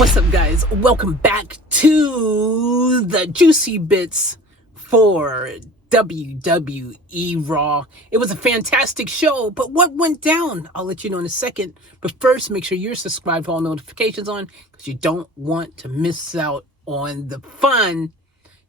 What's up, guys? Welcome back to the Juicy Bits for WWE Raw. It was a fantastic show, but what went down? I'll let you know in a second. But first, make sure you're subscribed for all notifications on, because you don't want to miss out on the fun.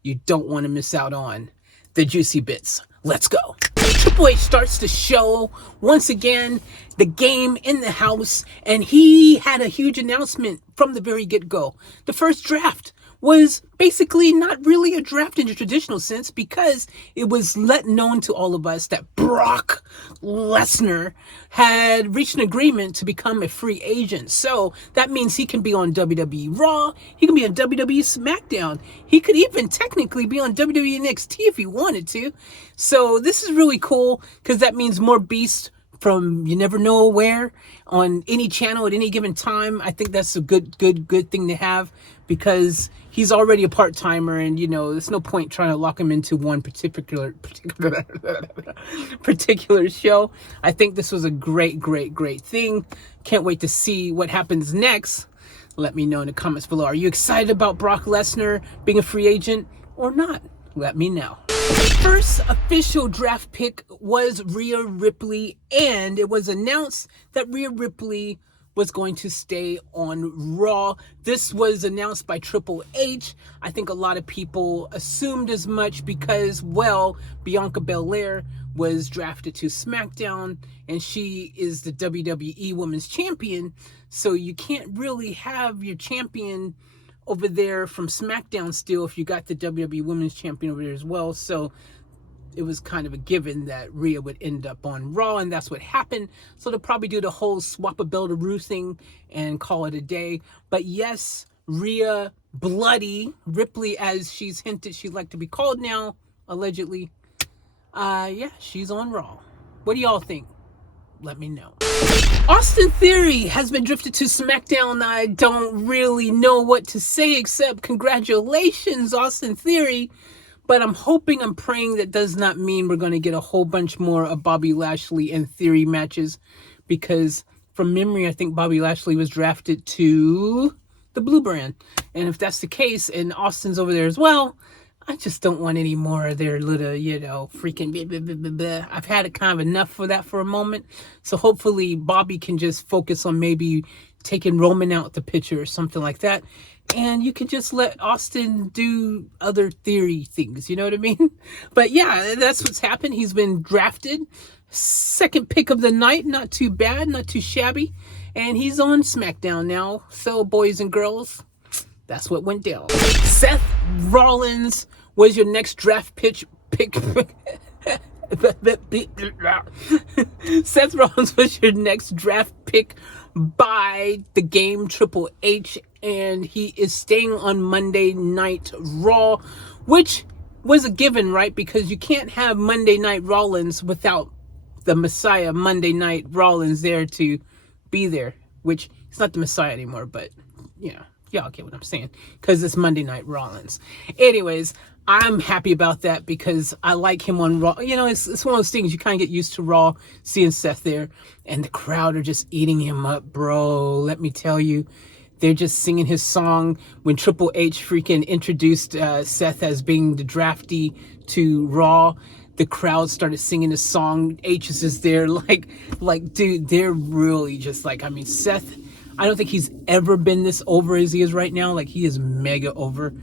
You don't want to miss out on the Juicy Bits. Let's go. Triple H starts the show once again, the game in the house, and he had a huge announcement from the very get-go. The first draft was basically not really a draft in the traditional sense, because it was let known to all of us that Brock Lesnar had reached an agreement to become a free agent. So that means he can be on WWE Raw, he can be on WWE SmackDown, he could even technically be on WWE NXT if he wanted to. So this is really cool, because that means more beasts from you never know where on any channel at any given time. I think that's a good thing to have, because he's already a part-timer, and there's no point trying to lock him into one particular show. I think this was a great thing. Can't wait to see what happens next. Let me know in the comments below. Are you excited about Brock Lesnar being a free agent or not? Let me know. First official draft pick was Rhea Ripley, and it was announced that Rhea Ripley was going to stay on Raw. This was announced by Triple H. I think a lot of people assumed as much because, well, Bianca Belair was drafted to SmackDown, and she is the WWE Women's Champion, so you can't really have your champion over there from SmackDown still if you got the WWE Women's Champion over there as well. So it was kind of a given that Rhea would end up on Raw, and that's what happened. So they'll probably do the whole swap a belt-a-roo thing and call it a day. But yes, Rhea Bloody Ripley, as she's hinted she'd like to be called now, allegedly. Yeah, she's on Raw. What do y'all think? Let me know. Austin Theory has been drifted to SmackDown. I don't really know what to say except congratulations, Austin Theory. But I'm hoping, I'm praying that does not mean we're going to get a whole bunch more of Bobby Lashley and Theory matches, because from memory, I think Bobby Lashley was drafted to the Blue Brand. And if that's the case, and Austin's over there as well, I just don't want any more of their little, freaking blah, blah, blah, blah, blah. I've had it kind of enough for that for a moment. So hopefully Bobby can just focus on maybe taking Roman out the picture or something like that. And you can just let Austin do other Theory things, you know what I mean? But yeah, that's what's happened. He's been drafted. Second pick of the night. Not too bad, not too shabby. And he's on SmackDown now. So boys and girls, that's what went down. Seth Rollins was your next draft pick. Seth Rollins was your next draft pick by the game Triple H, and he is staying on Monday Night Raw, which was a given, right? Because you can't have Monday Night Rollins without the Messiah Monday Night Rollins there to be there, which he's not the Messiah anymore, but y'all get what I'm saying, because it's Monday Night Rollins. Anyways, I'm happy about that because I like him on Raw. It's one of those things you kind of get used to Raw, seeing Seth there, and the crowd are just eating him up, bro. Let me tell you, they're just singing his song. When Triple H freaking introduced Seth as being the draftee to Raw, the crowd started singing his song. H is just there, like, dude, they're really just like, Seth, I don't think he's ever been this over as he is right now. Like, he is mega over.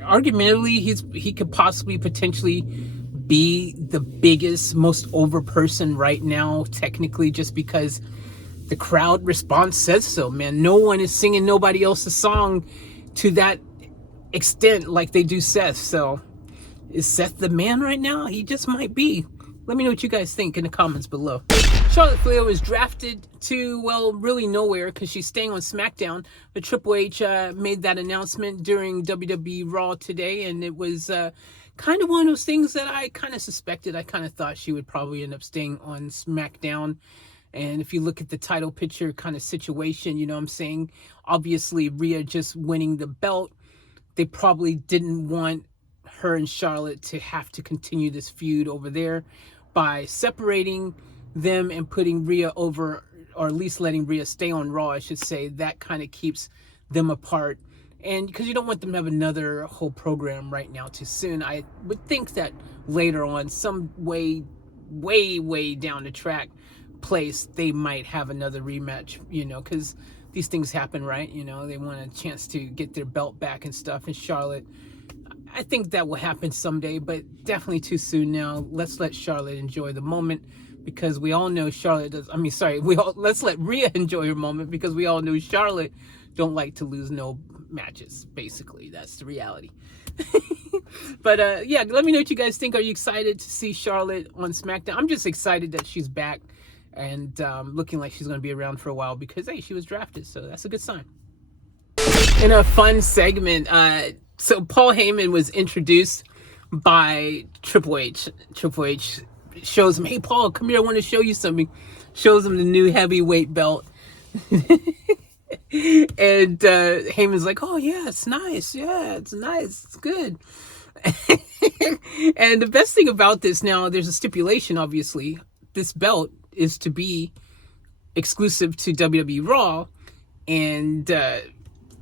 Argumentatively, he could possibly potentially be the biggest, most over person right now, technically, just because the crowd response says so, man. No one is singing nobody else's song to that extent like they do Seth. So is Seth the man right now? He just might be. Let me know what you guys think in the comments below. Charlotte Flair was drafted to, well, really nowhere because she's staying on SmackDown. But Triple H made that announcement during WWE Raw today, and it was kind of one of those things that I kind of suspected. I kind of thought she would probably end up staying on SmackDown. And if you look at the title picture kind of situation, you know what I'm saying? Obviously, Rhea just winning the belt. They probably didn't want her and Charlotte to have to continue this feud over there. By separating them and putting Rhea over, or at least letting Rhea stay on Raw, I should say, that kind of keeps them apart. And because you don't want them to have another whole program right now too soon. I would think that later on, some way down the track place, they might have another rematch, because these things happen, right? They want a chance to get their belt back and stuff. And Charlotte, I think that will happen someday, but definitely too soon now. Let's let Charlotte enjoy the moment, because we all know Charlotte does. Let's let Rhea enjoy her moment, because we all know Charlotte don't like to lose no matches. Basically, that's the reality. But yeah, let me know what you guys think. Are you excited to see Charlotte on SmackDown? I'm just excited that she's back and looking like she's going to be around for a while, because hey, she was drafted, so that's a good sign. In a fun segment, so Paul Heyman was introduced by Triple H. Triple H shows him, hey Paul, come here, I want to show you something. Shows him the new heavyweight belt. And Heyman's like, oh yeah, it's nice. Yeah, it's nice. It's good. And the best thing about this, now there's a stipulation, obviously. This belt is to be exclusive to WWE Raw, and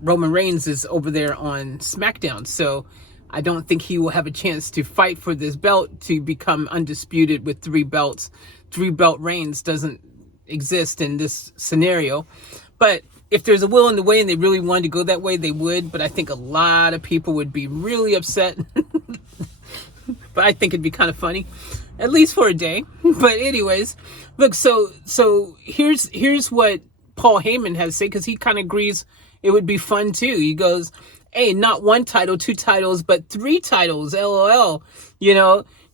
Roman Reigns is over there on SmackDown. So I don't think he will have a chance to fight for this belt to become undisputed with 3 belts. 3-belt reigns doesn't exist in this scenario. But if there's a will in the way and they really wanted to go that way, they would. But I think a lot of people would be really upset. But I think it'd be kind of funny, at least for a day. But anyways, look, so here's what Paul Heyman has to say, because he kind of agrees it would be fun too. He goes, hey, not 1 title, 2 titles, but 3 titles, LOL,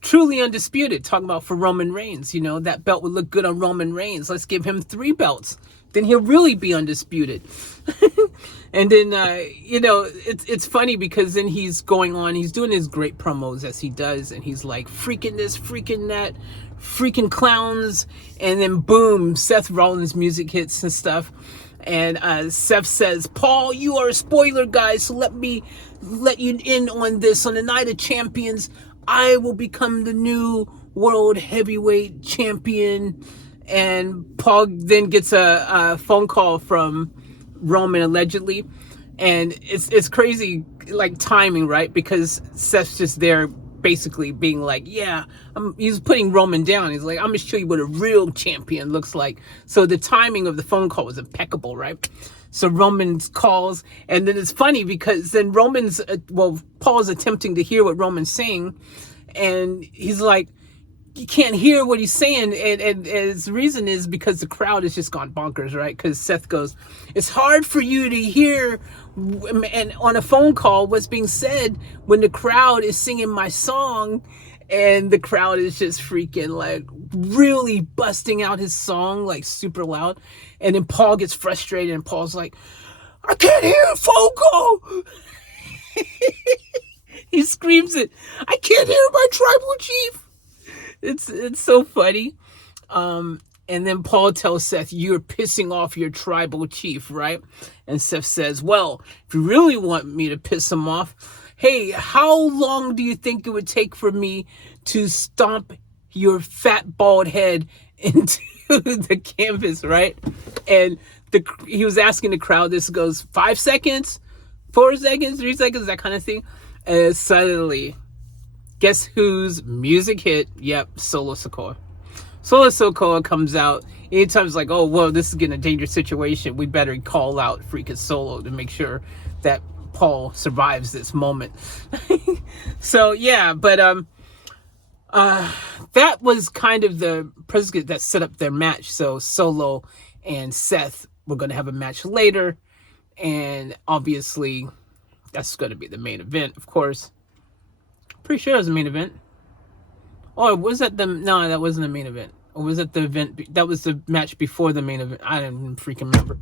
truly undisputed. Talking about for Roman Reigns, that belt would look good on Roman Reigns. Let's give him 3 belts. Then he'll really be undisputed. And then, it's funny, because then he's going on, he's doing his great promos as he does. And he's like, freaking this, freaking that, freaking clowns. And then boom, Seth Rollins music hits and stuff. And Seth says, Paul, you are a spoiler guy, so let me let you in on this. On the Night of Champions, I will become the new world heavyweight champion. And Paul then gets a phone call from Roman, allegedly. And it's crazy, like, timing, right? Because Seth's just there basically being like, yeah, he's putting Roman down. He's like, I'm going to show you what a real champion looks like. So the timing of the phone call was impeccable, right? So Roman calls, and then it's funny because then Paul's attempting to hear what Roman's saying, and he's like, you can't hear what he's saying, and his reason is because the crowd has just gone bonkers, right? Because Seth goes, it's hard for you to hear and on a phone call what's being said when the crowd is singing my song, and the crowd is just freaking like really busting out his song like super loud. And then Paul gets frustrated, and Paul's like, I can't hear a phone call. He screams it, I can't hear my tribal chief. It's so funny. And then Paul tells Seth, you're pissing off your tribal chief, right? And Seth says, well, if you really want me to piss him off, hey, how long do you think it would take for me to stomp your fat bald head into the canvas, right? And he was asking the crowd, this goes 5 seconds, 4 seconds, 3 seconds, that kind of thing. And suddenly, guess whose music hit? Yep, Solo Sikoa. Solo Sikoa comes out. Anytime it's like, oh, well, this is getting a dangerous situation, we better call out freaking Solo to make sure that Paul survives this moment. So, yeah, but that was kind of the precedent that set up their match. So Solo and Seth were going to have a match later, and obviously that's going to be the main event, of course. Pretty sure it was the main event. Or was that no, that wasn't the main event. Or was it the event? That was the match before the main event. I don't freaking remember.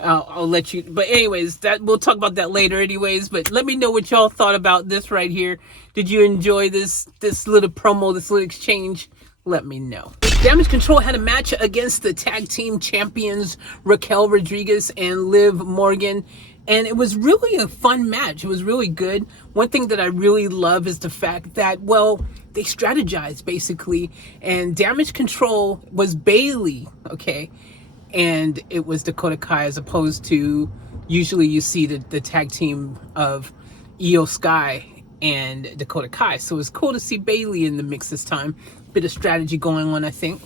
I'll let you. But anyways, we'll talk about that later anyways. But let me know what y'all thought about this right here. Did you enjoy this little promo, this little exchange? Let me know. Damage Control had a match against the tag team champions Raquel Rodriguez and Liv Morgan. And it was really a fun match. It was really good. One thing that I really love is the fact that, well, they strategized basically. And Damage Control was Bailey, okay? And it was Dakota Kai as opposed to Usually you see the tag team of Io Sky and Dakota Kai. So it's cool to see Bayley in the mix this time. Bit of strategy going on, I think.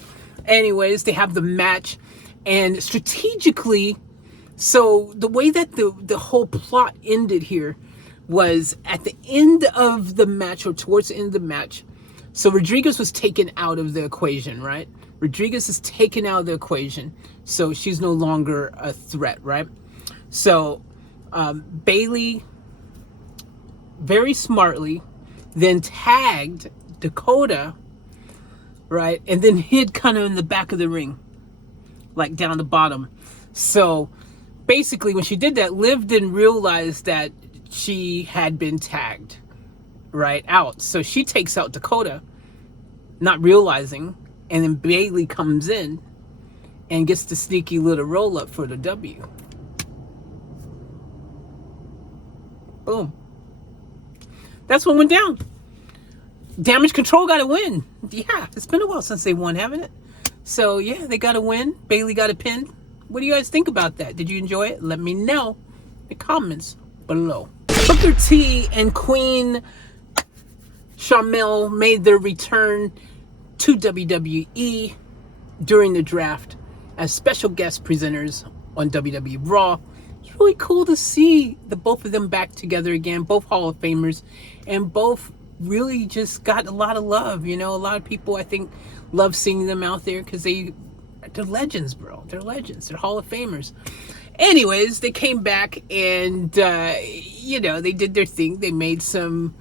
Anyways, they have the match, and strategically, so the way that the whole plot ended here was at the end of the match, or towards the end of the match. So Rodriguez was taken out of the equation, right? Rodriguez is taken out of the equation, so she's no longer a threat, right? So Bayley very smartly then tagged Dakota, right? And then hid kind of in the back of the ring, like down the bottom. So basically when she did that, Liv didn't realize that she had been tagged, right, out. So she takes out Dakota, not realizing, and then Bayley comes in and gets the sneaky little roll up for the W. Boom. That's what went down. Damage Control got a win. Yeah, it's been a while since they won, haven't it? So yeah, they got a win. Bayley got a pin. What do you guys think about that? Did you enjoy it? Let me know in the comments below. Booker T and Queen Sharmell made their return to WWE during the draft as special guest presenters on WWE Raw. It's really cool to see the both of them back together again, both Hall of Famers, and both really just got a lot of love. You know, a lot of people, I think, love seeing them out there because they're legends, bro. They're legends. They're Hall of Famers. Anyways, they came back and, you know, they did their thing. They made some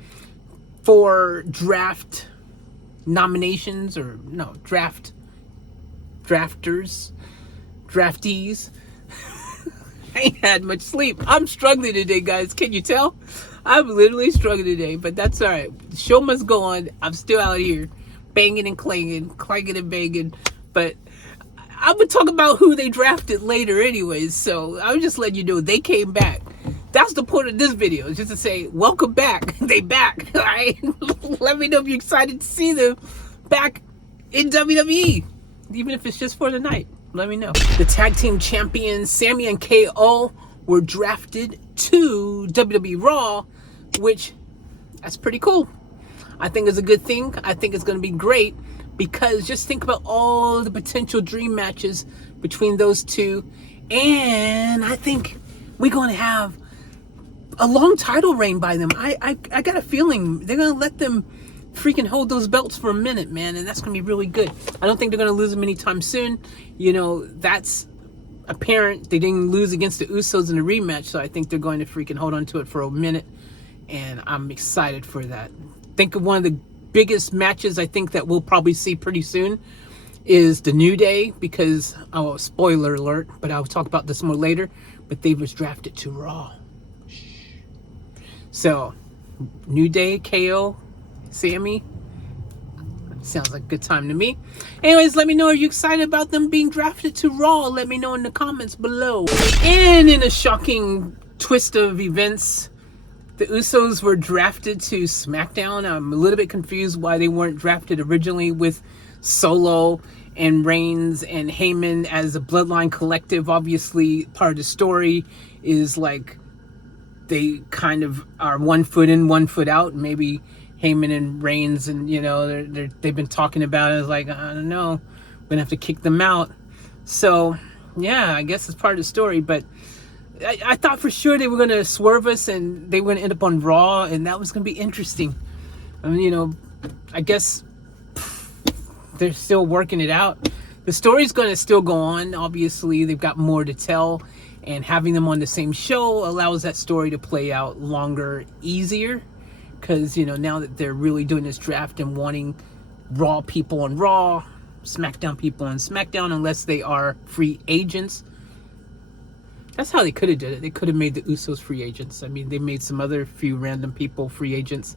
4 draft nominations, or no, draft drafters, draftees. I ain't had much sleep. I'm struggling today, guys. Can you tell? I'm literally struggling today, but that's all right. The show must go on. I'm still out here banging and clanging and banging. But I'm going to talk about who they drafted later anyways. So I'll just let you know they came back. That's the point of this video, is just to say, welcome back. They back, all right? Let me know if you're excited to see them back in WWE, even if it's just for the night. Let me know. The tag team champions, Sammy and KO, were drafted to WWE Raw, which, that's pretty cool. I think it's a good thing. I think it's going to be great, because just think about all the potential dream matches between those two. And I think we're going to have a long title reign by them. I got a feeling they're going to let them freaking hold those belts for a minute, man, and that's gonna be really good. I don't think they're gonna lose them anytime soon. You know, that's apparent. They didn't lose against the Usos in the rematch, so I think they're going to freaking hold on to it for a minute, and I'm excited for that. Think of one of the biggest matches I think that we'll probably see pretty soon is the New Day, because, oh, spoiler alert, but I'll talk about this more later, but they was drafted to Raw. So New Day, KO, Sammy, sounds like a good time to me. Anyways, let me know, are you excited about them being drafted to Raw? Let me know in the comments below. And in a shocking twist of events, the Usos were drafted to SmackDown. I'm a little bit confused why they weren't drafted originally with Solo and Reigns and Heyman as a Bloodline collective. Obviously, part of the story is like they kind of are 1 foot in, 1 foot out. Maybe Heyman and Reigns, and you know, they've been talking about it. It's like, I don't know, we're gonna have to kick them out. So yeah, I guess it's part of the story. But I thought for sure they were gonna swerve us and they were gonna end up on Raw, and that was gonna be interesting. I mean, you know, I guess they're still working it out. The story's gonna still go on. Obviously, they've got more to tell, and having them on the same show allows that story to play out longer, easier. Because, you know, now that they're really doing this draft and wanting Raw people on Raw, SmackDown people on SmackDown, unless they are free agents. That's how they could have did it. They could have made the Usos free agents. I mean, they made some other few random people free agents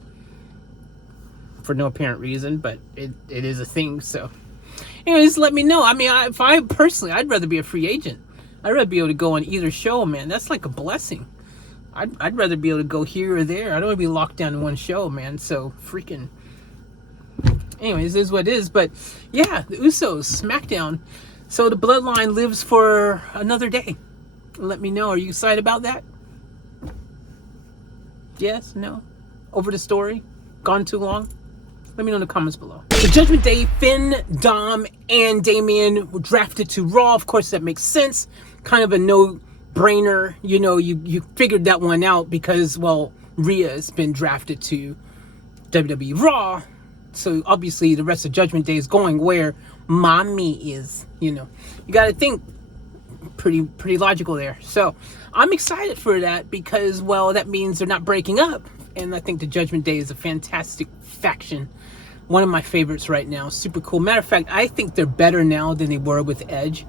for no apparent reason, but it is a thing. So anyways, let me know. I mean, if I personally, I'd rather be a free agent. I'd rather be able to go on either show, man. That's like a blessing. I'd rather be able to go here or there. I don't want to be locked down in one show, man. So freaking. Anyways, this is what it is. But yeah, the Usos, SmackDown. So the Bloodline lives for another day. Let me know. Are you excited about that? Yes? No? Over the story? Gone too long? Let me know in the comments below. The Judgment Day, Finn, Dom, and Damian were drafted to Raw. Of course, that makes sense. Kind of a no-brainer. You know, you figured that one out because, well, Rhea has been drafted to WWE Raw. So, obviously, the rest of Judgment Day is going where Mommy is, you know. You got to think pretty logical there. So, I'm excited for that because, well, that means they're not breaking up. And I think the Judgment Day is a fantastic faction. One of my favorites right now. Super cool. Matter of fact, I think they're better now than they were with Edge.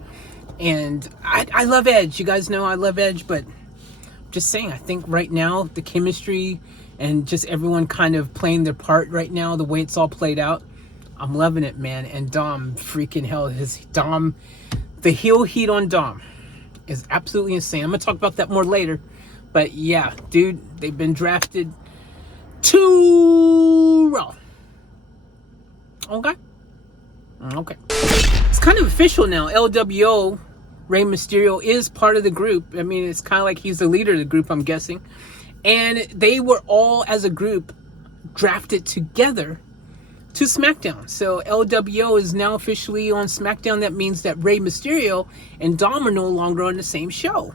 And I love Edge. You guys know I love Edge. But just saying, I think right now, the chemistry and just everyone kind of playing their part right now, the way it's all played out, I'm loving it, man. And Dom, freaking hell, the heel heat on Dom is absolutely insane. I'm going to talk about that more later. But yeah, dude, they've been drafted to Raw. Okay. It's kind of official now. LWO, Rey Mysterio, is part of the group. I mean, it's kind of like he's the leader of the group, I'm guessing. And they were all, as a group, drafted together to SmackDown. So LWO is now officially on SmackDown. That means that Rey Mysterio and Dom are no longer on the same show.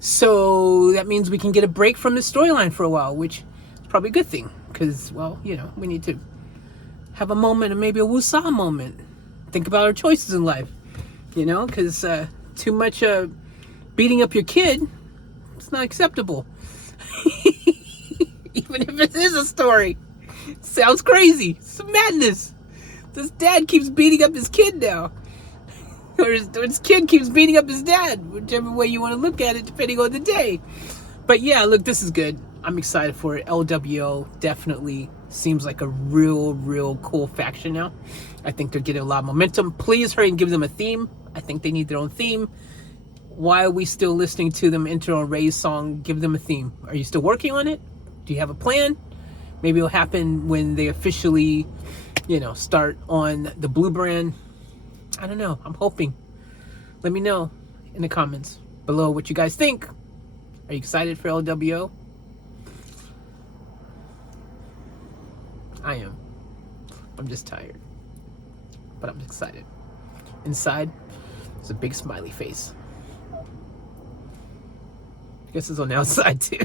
So that means we can get a break from the storyline for a while, which is probably a good thing. Because, well, you know, we need to have a moment, or maybe a woosah moment. Think about our choices in life. You know, because too much beating up your kid, it's not acceptable. Even if it is a story. Sounds crazy. It's madness. This dad keeps beating up his kid now. Or his kid keeps beating up his dad. Whichever way you want to look at it, depending on the day. But yeah, look, this is good. I'm excited for it. LWO definitely seems like a real cool faction now. I think they're getting a lot of momentum. Please hurry and give them a theme. I think they need their own theme. Why are we still listening to them enter on Ray's song? Give them a theme. Are you still working on it? Do you have a plan? Maybe it'll happen when they officially, you know, start on the blue brand. I don't know. I'm hoping. Let me know in the comments below what you guys think. Are you excited for LWO? I am. I'm just tired. But I'm excited. Inside, there's a big smiley face. Guess it's on the outside too.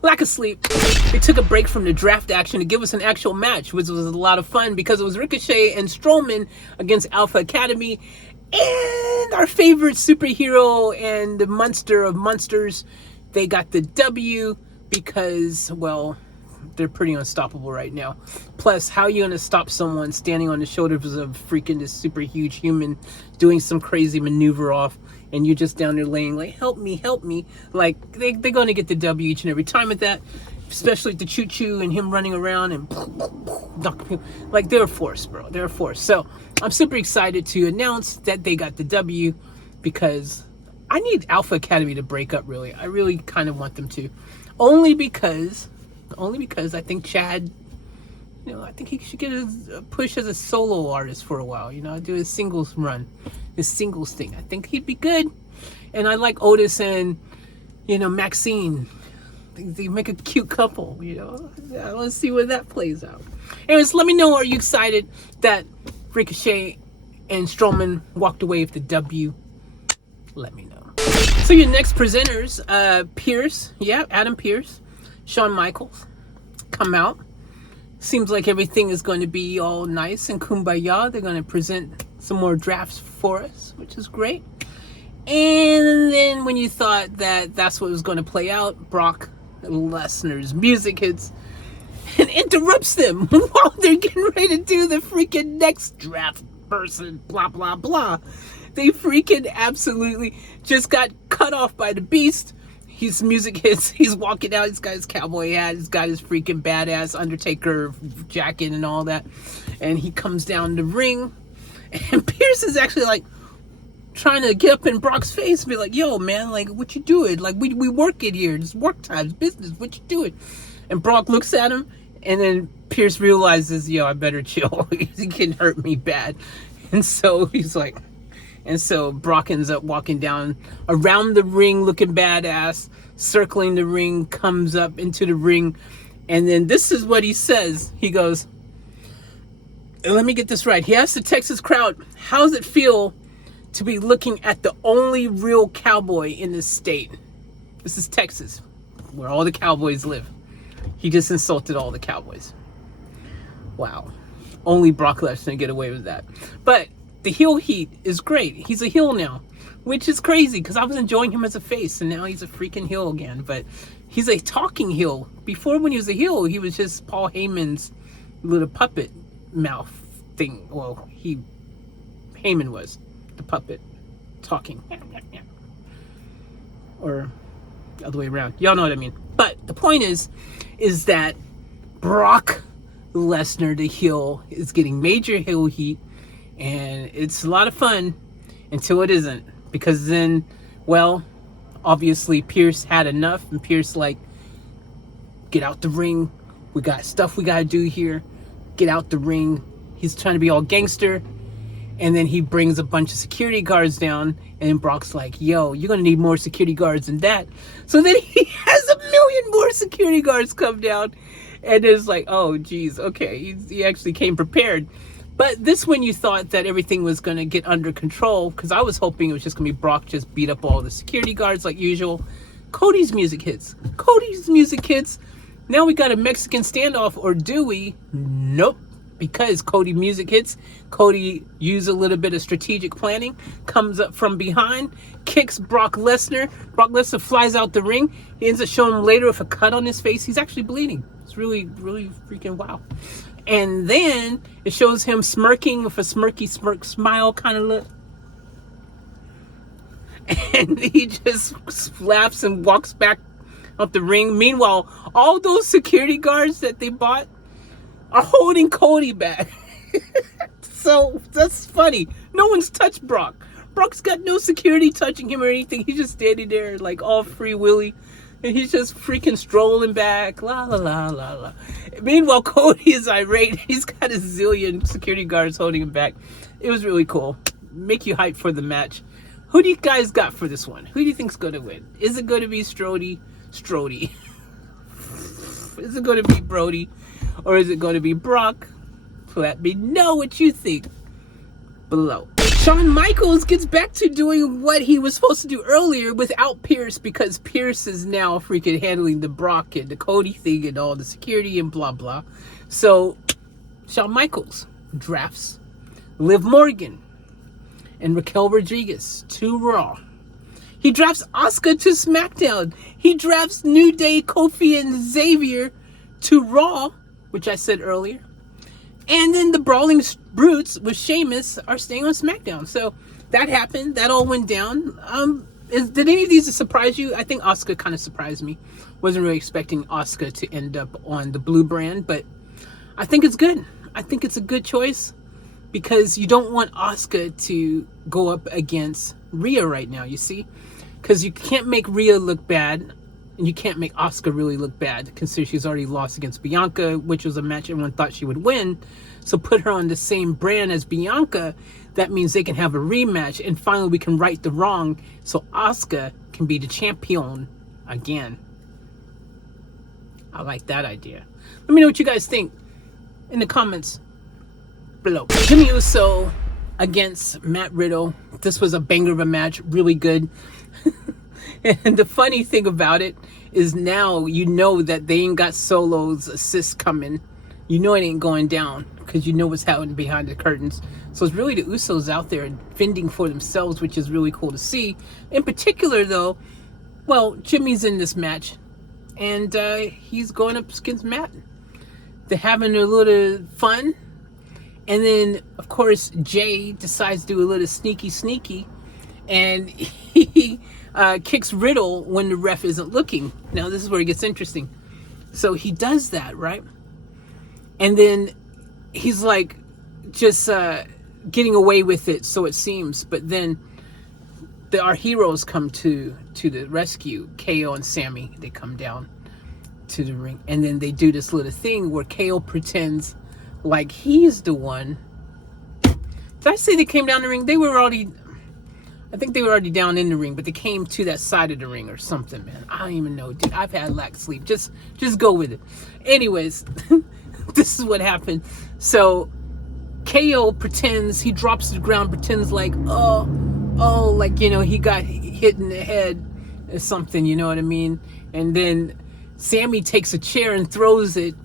Lack of sleep. They took a break from the draft action to give us an actual match, which was a lot of fun because it was Ricochet and Strowman against Alpha Academy and our favorite superhero and the monster of monsters. They got the W because, well, they're pretty unstoppable right now. Plus, how are you going to stop someone standing on the shoulders of freaking this super huge human doing some crazy maneuver off, and you're just down there laying like, help me. Like, they're going to get the W each and every time at that, especially the choo-choo and him running around and like, they're a force, bro. They're a force. So I'm super excited to announce that they got the W because I need Alpha Academy to break up, really. I really kind of want them to. Only because I think Chad, you know, I think he should get a push as a solo artist for a while, you know, do his singles run, his singles thing. I think he'd be good. And I like Otis and, you know, Maxine. They make a cute couple, you know. Yeah, let's see where that plays out. Anyways, let me know, are you excited that Ricochet and Strowman walked away with the W? Let me know. So your next presenters, Pierce, yeah, Adam Pierce, Shawn Michaels, come out. Seems like everything is going to be all nice and kumbaya. They're going to present some more drafts for us, which is great. And then when you thought that that's what was going to play out, Brock Lesnar's music hits and interrupts them while they're getting ready to do the freaking next draft person, blah, blah, blah. They freaking absolutely just got cut off by the beast. His music hits, he's walking out, he's got his cowboy hat, he's got his freaking badass Undertaker jacket and all that. And he comes down the ring, and Pierce is actually like trying to get up in Brock's face and be like, yo, man, like, what you doing? Like, we work in here, it's work time, it's business, what you doing? And Brock looks at him, and then Pierce realizes, yo, I better chill. He can hurt me bad. And so he's like, And so Brock ends up walking down around the ring looking badass, circling the ring, comes up into the ring. And then this is what he says. He goes, let me get this right. He asks the Texas crowd, how does it feel to be looking at the only real cowboy in this state? This is Texas, where all the cowboys live. He just insulted all the cowboys. Wow. Only Brock Lesnar can get away with that. But the heel heat is great. He's a heel now, which is crazy because I was enjoying him as a face, and now he's a freaking heel again. But he's a talking heel. Before, when he was a heel, he was just Paul Heyman's little puppet mouth thing. Well, Heyman was the puppet talking. Or the other way around. Y'all know what I mean. But the point is that Brock Lesnar, the heel, is getting major heel heat, and it's a lot of fun until it isn't, because then, well, obviously Pierce had enough, and Pierce like, get out the ring, we got stuff we gotta do here, get out the ring. He's trying to be all gangster, and then he brings a bunch of security guards down, and Brock's like, yo, you're gonna need more security guards than that. So then he has 1 million more security guards come down. And it's like, oh, geez, okay, he actually came prepared. But this one, you thought that everything was going to get under control, because I was hoping it was just going to be Brock just beat up all the security guards like usual. Cody's music hits. Now we got a Mexican standoff, or do we? Nope. Because Cody music hits, Cody used a little bit of strategic planning, comes up from behind, kicks Brock Lesnar. Brock Lesnar flies out the ring. He ends up showing him later with a cut on his face. He's actually bleeding. It's really, really freaking wow. And then it shows him smirking with a smirky smirk smile kind of look. And he just laughs and walks back up the ring. Meanwhile, all those security guards that they bought are holding Cody back. So that's funny. No one's touched Brock. Brock's got no security touching him or anything. He's just standing there like all free willy. And he's just freaking strolling back. La la la la la. Meanwhile, Cody is irate. He's got a zillion security guards holding him back. It was really cool. Make you hype for the match. Who do you guys got for this one? Who do you think's going to win? Is it going to be Strody? Is it going to be Brody? Or is it going to be Brock? Let me know what you think below. Shawn Michaels gets back to doing what he was supposed to do earlier without Pierce, because Pierce is now freaking handling the Brock and the Cody thing and all the security and blah blah. So Shawn Michaels drafts Liv Morgan and Raquel Rodriguez to Raw. He drafts Asuka to SmackDown. He drafts New Day, Kofi, and Xavier to Raw, which I said earlier. And then the Brawling Brutes with Sheamus are staying on SmackDown. So that happened. That all went down. Did any of these surprise you? I think Asuka kind of surprised me. Wasn't really expecting Asuka to end up on the blue brand, but I think it's good. I think it's a good choice, because you don't want Asuka to go up against Rhea right now, you see? Because you can't make Rhea look bad, and you can't make Asuka really look bad, considering she's already lost against Bianca, which was a match everyone thought she would win. So put her on the same brand as Bianca. That means they can have a rematch, and finally we can right the wrong, so Asuka can be the champion again. I like that idea. Let me know what you guys think in the comments below. Jimmy Uso against Matt Riddle. This was a banger of a match, really good. And the funny thing about it is now you know that they ain't got Solo's assist coming. You know it ain't going down, because you know what's happening behind the curtains. So it's really the Usos out there fending for themselves, which is really cool to see. In particular, though, well, Jimmy's in this match, and he's going up against Matt. They're having a little fun. And then, of course, Jay decides to do a little sneaky, and he kicks Riddle when the ref isn't looking. Now, this is where it gets interesting. So he does that, right? And then he's like just getting away with it, so it seems. But then our heroes come to the rescue. KO and Sammy, they come down to the ring. And then they do this little thing where KO pretends like he's the one. Did I say they came down the ring? They were already... I think they were already down in the ring, but they came to that side of the ring or something, man. I don't even know, dude. I've had lack of sleep. Just go with it. Anyways, this is what happened. So KO pretends, he drops to the ground, pretends like, oh, like, you know, he got hit in the head or something, you know what I mean? And then Sammy takes a chair and throws it,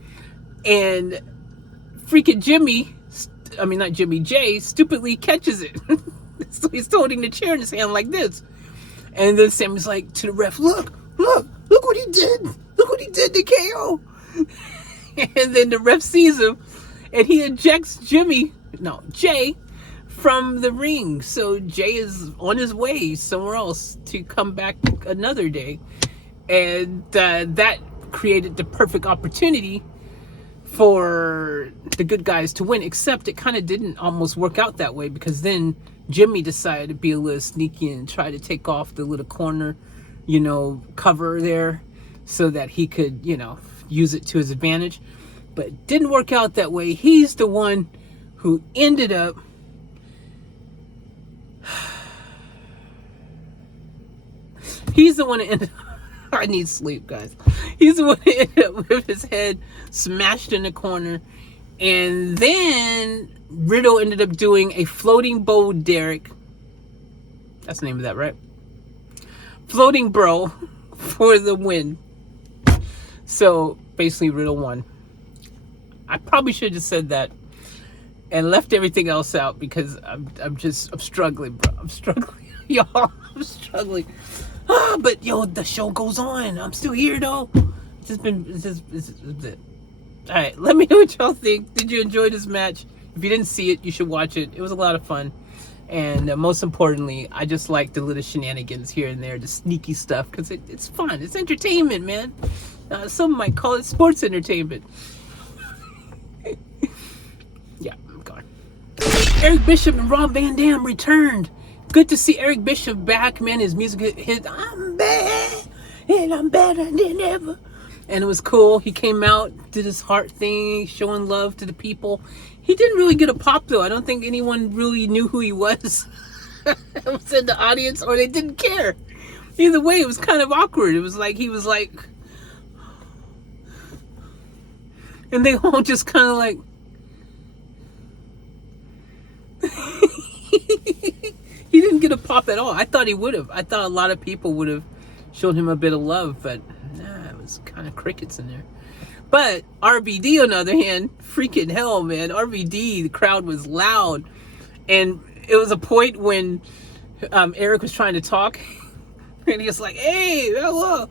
and freaking Jay stupidly catches it. So he's holding the chair in his hand like this. And then Sammy's like to the ref, look what he did. Look what he did to KO. And then the ref sees him, and he ejects Jay from the ring. So Jay is on his way somewhere else to come back another day. And that created the perfect opportunity for the good guys to win, except it kind of didn't almost work out that way, because then Jimmy decided to be a little sneaky and try to take off the little corner, you know, cover there so that he could, you know, use it to his advantage. But it didn't work out that way. He's the one who ended up I need sleep, guys. He's the one who ended up with his head smashed in the corner. And then Riddle ended up doing a floating bow derrick. That's the name of that, right? Floating bro for the win. So basically Riddle won. I probably should have just said that and left everything else out, because I'm struggling, bro. I'm struggling. Y'all, I'm struggling. But yo, the show goes on. I'm still here though. It's it. All right, let me know what y'all think. Did you enjoy this match? If you didn't see it, you should watch it. It was a lot of fun. And most importantly, I just like the little shenanigans here and there, the sneaky stuff, because it's fun. It's entertainment, man. Some might call it sports entertainment. Yeah, I'm gone. Eric Bishop and Rob Van Dam returned. Good to see Eric Bishop back, man. His music hit, I'm bad, and I'm better than ever. And it was cool. He came out, did his heart thing, showing love to the people. He didn't really get a pop, though. I don't think anyone really knew who he was. It was in the audience, or they didn't care. Either way, it was kind of awkward. It was like, he was like, and they all just kind of like, he didn't get a pop at all. I thought he would have. I thought a lot of people would have shown him a bit of love, but nah, it was kind of crickets in there. But RVD, on the other hand, freaking hell, man. RVD, the crowd was loud. And it was a point when Eric was trying to talk, and he was like, hey, hello.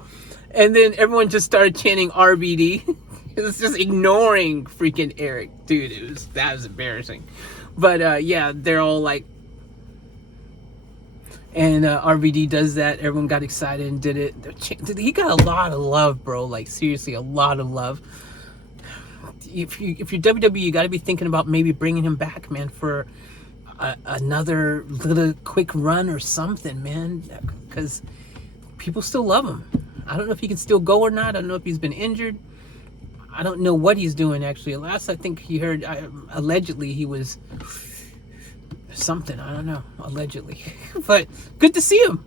And then everyone just started chanting RVD. It was just ignoring freaking Eric. Dude, that was embarrassing. But yeah, they're all like, and RVD does that. Everyone got excited and did it. He got a lot of love, bro. Like, seriously, a lot of love. If you're WWE, you got to be thinking about maybe bringing him back, man, for another little quick run or something, man. Because people still love him. I don't know if he can still go or not. I don't know if he's been injured. I don't know what he's doing, actually. Last I think he heard, allegedly, he was something. I don't know. Allegedly. But good to see him.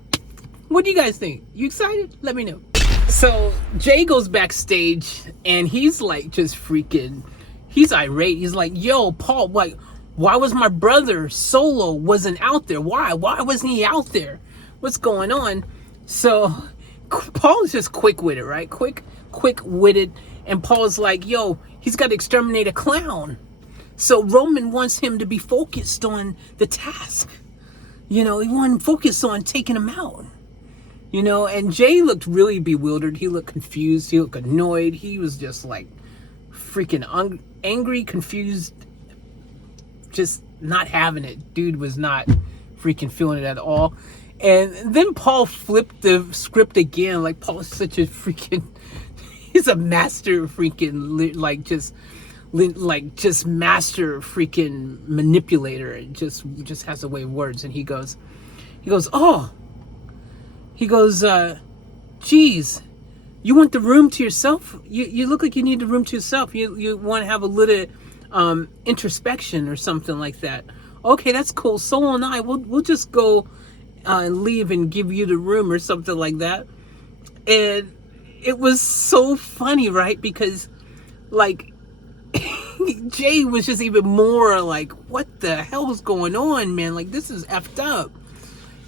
What do you guys think? You excited? Let me know. So Jay goes backstage, and he's like just freaking, he's irate. He's like, yo, Paul, like, why was my brother Solo wasn't out there? Why wasn't he out there? What's going on? So Paul is just quick-witted, right? Quick-witted. And Paul's like, yo, he's got to exterminate a clown. So Roman wants him to be focused on the task. You know, he wanted him focused on taking him out. You know, and Jay looked really bewildered. He looked confused. He looked annoyed. He was just like freaking angry, confused, just not having it. Dude was not freaking feeling it at all. And then Paul flipped the script again. Like, Paul's such a freaking, he's a master freaking, just master freaking manipulator. It just has a way of words. And he goes, geez, you want the room to yourself? You look like you need the room to yourself. You want to have a little introspection or something like that. Okay, that's cool. Solo and I, we'll just go leave and give you the room or something like that. And it was so funny, right? Because like Jay was just even more like, what the hell is going on, man? Like, this is effed up.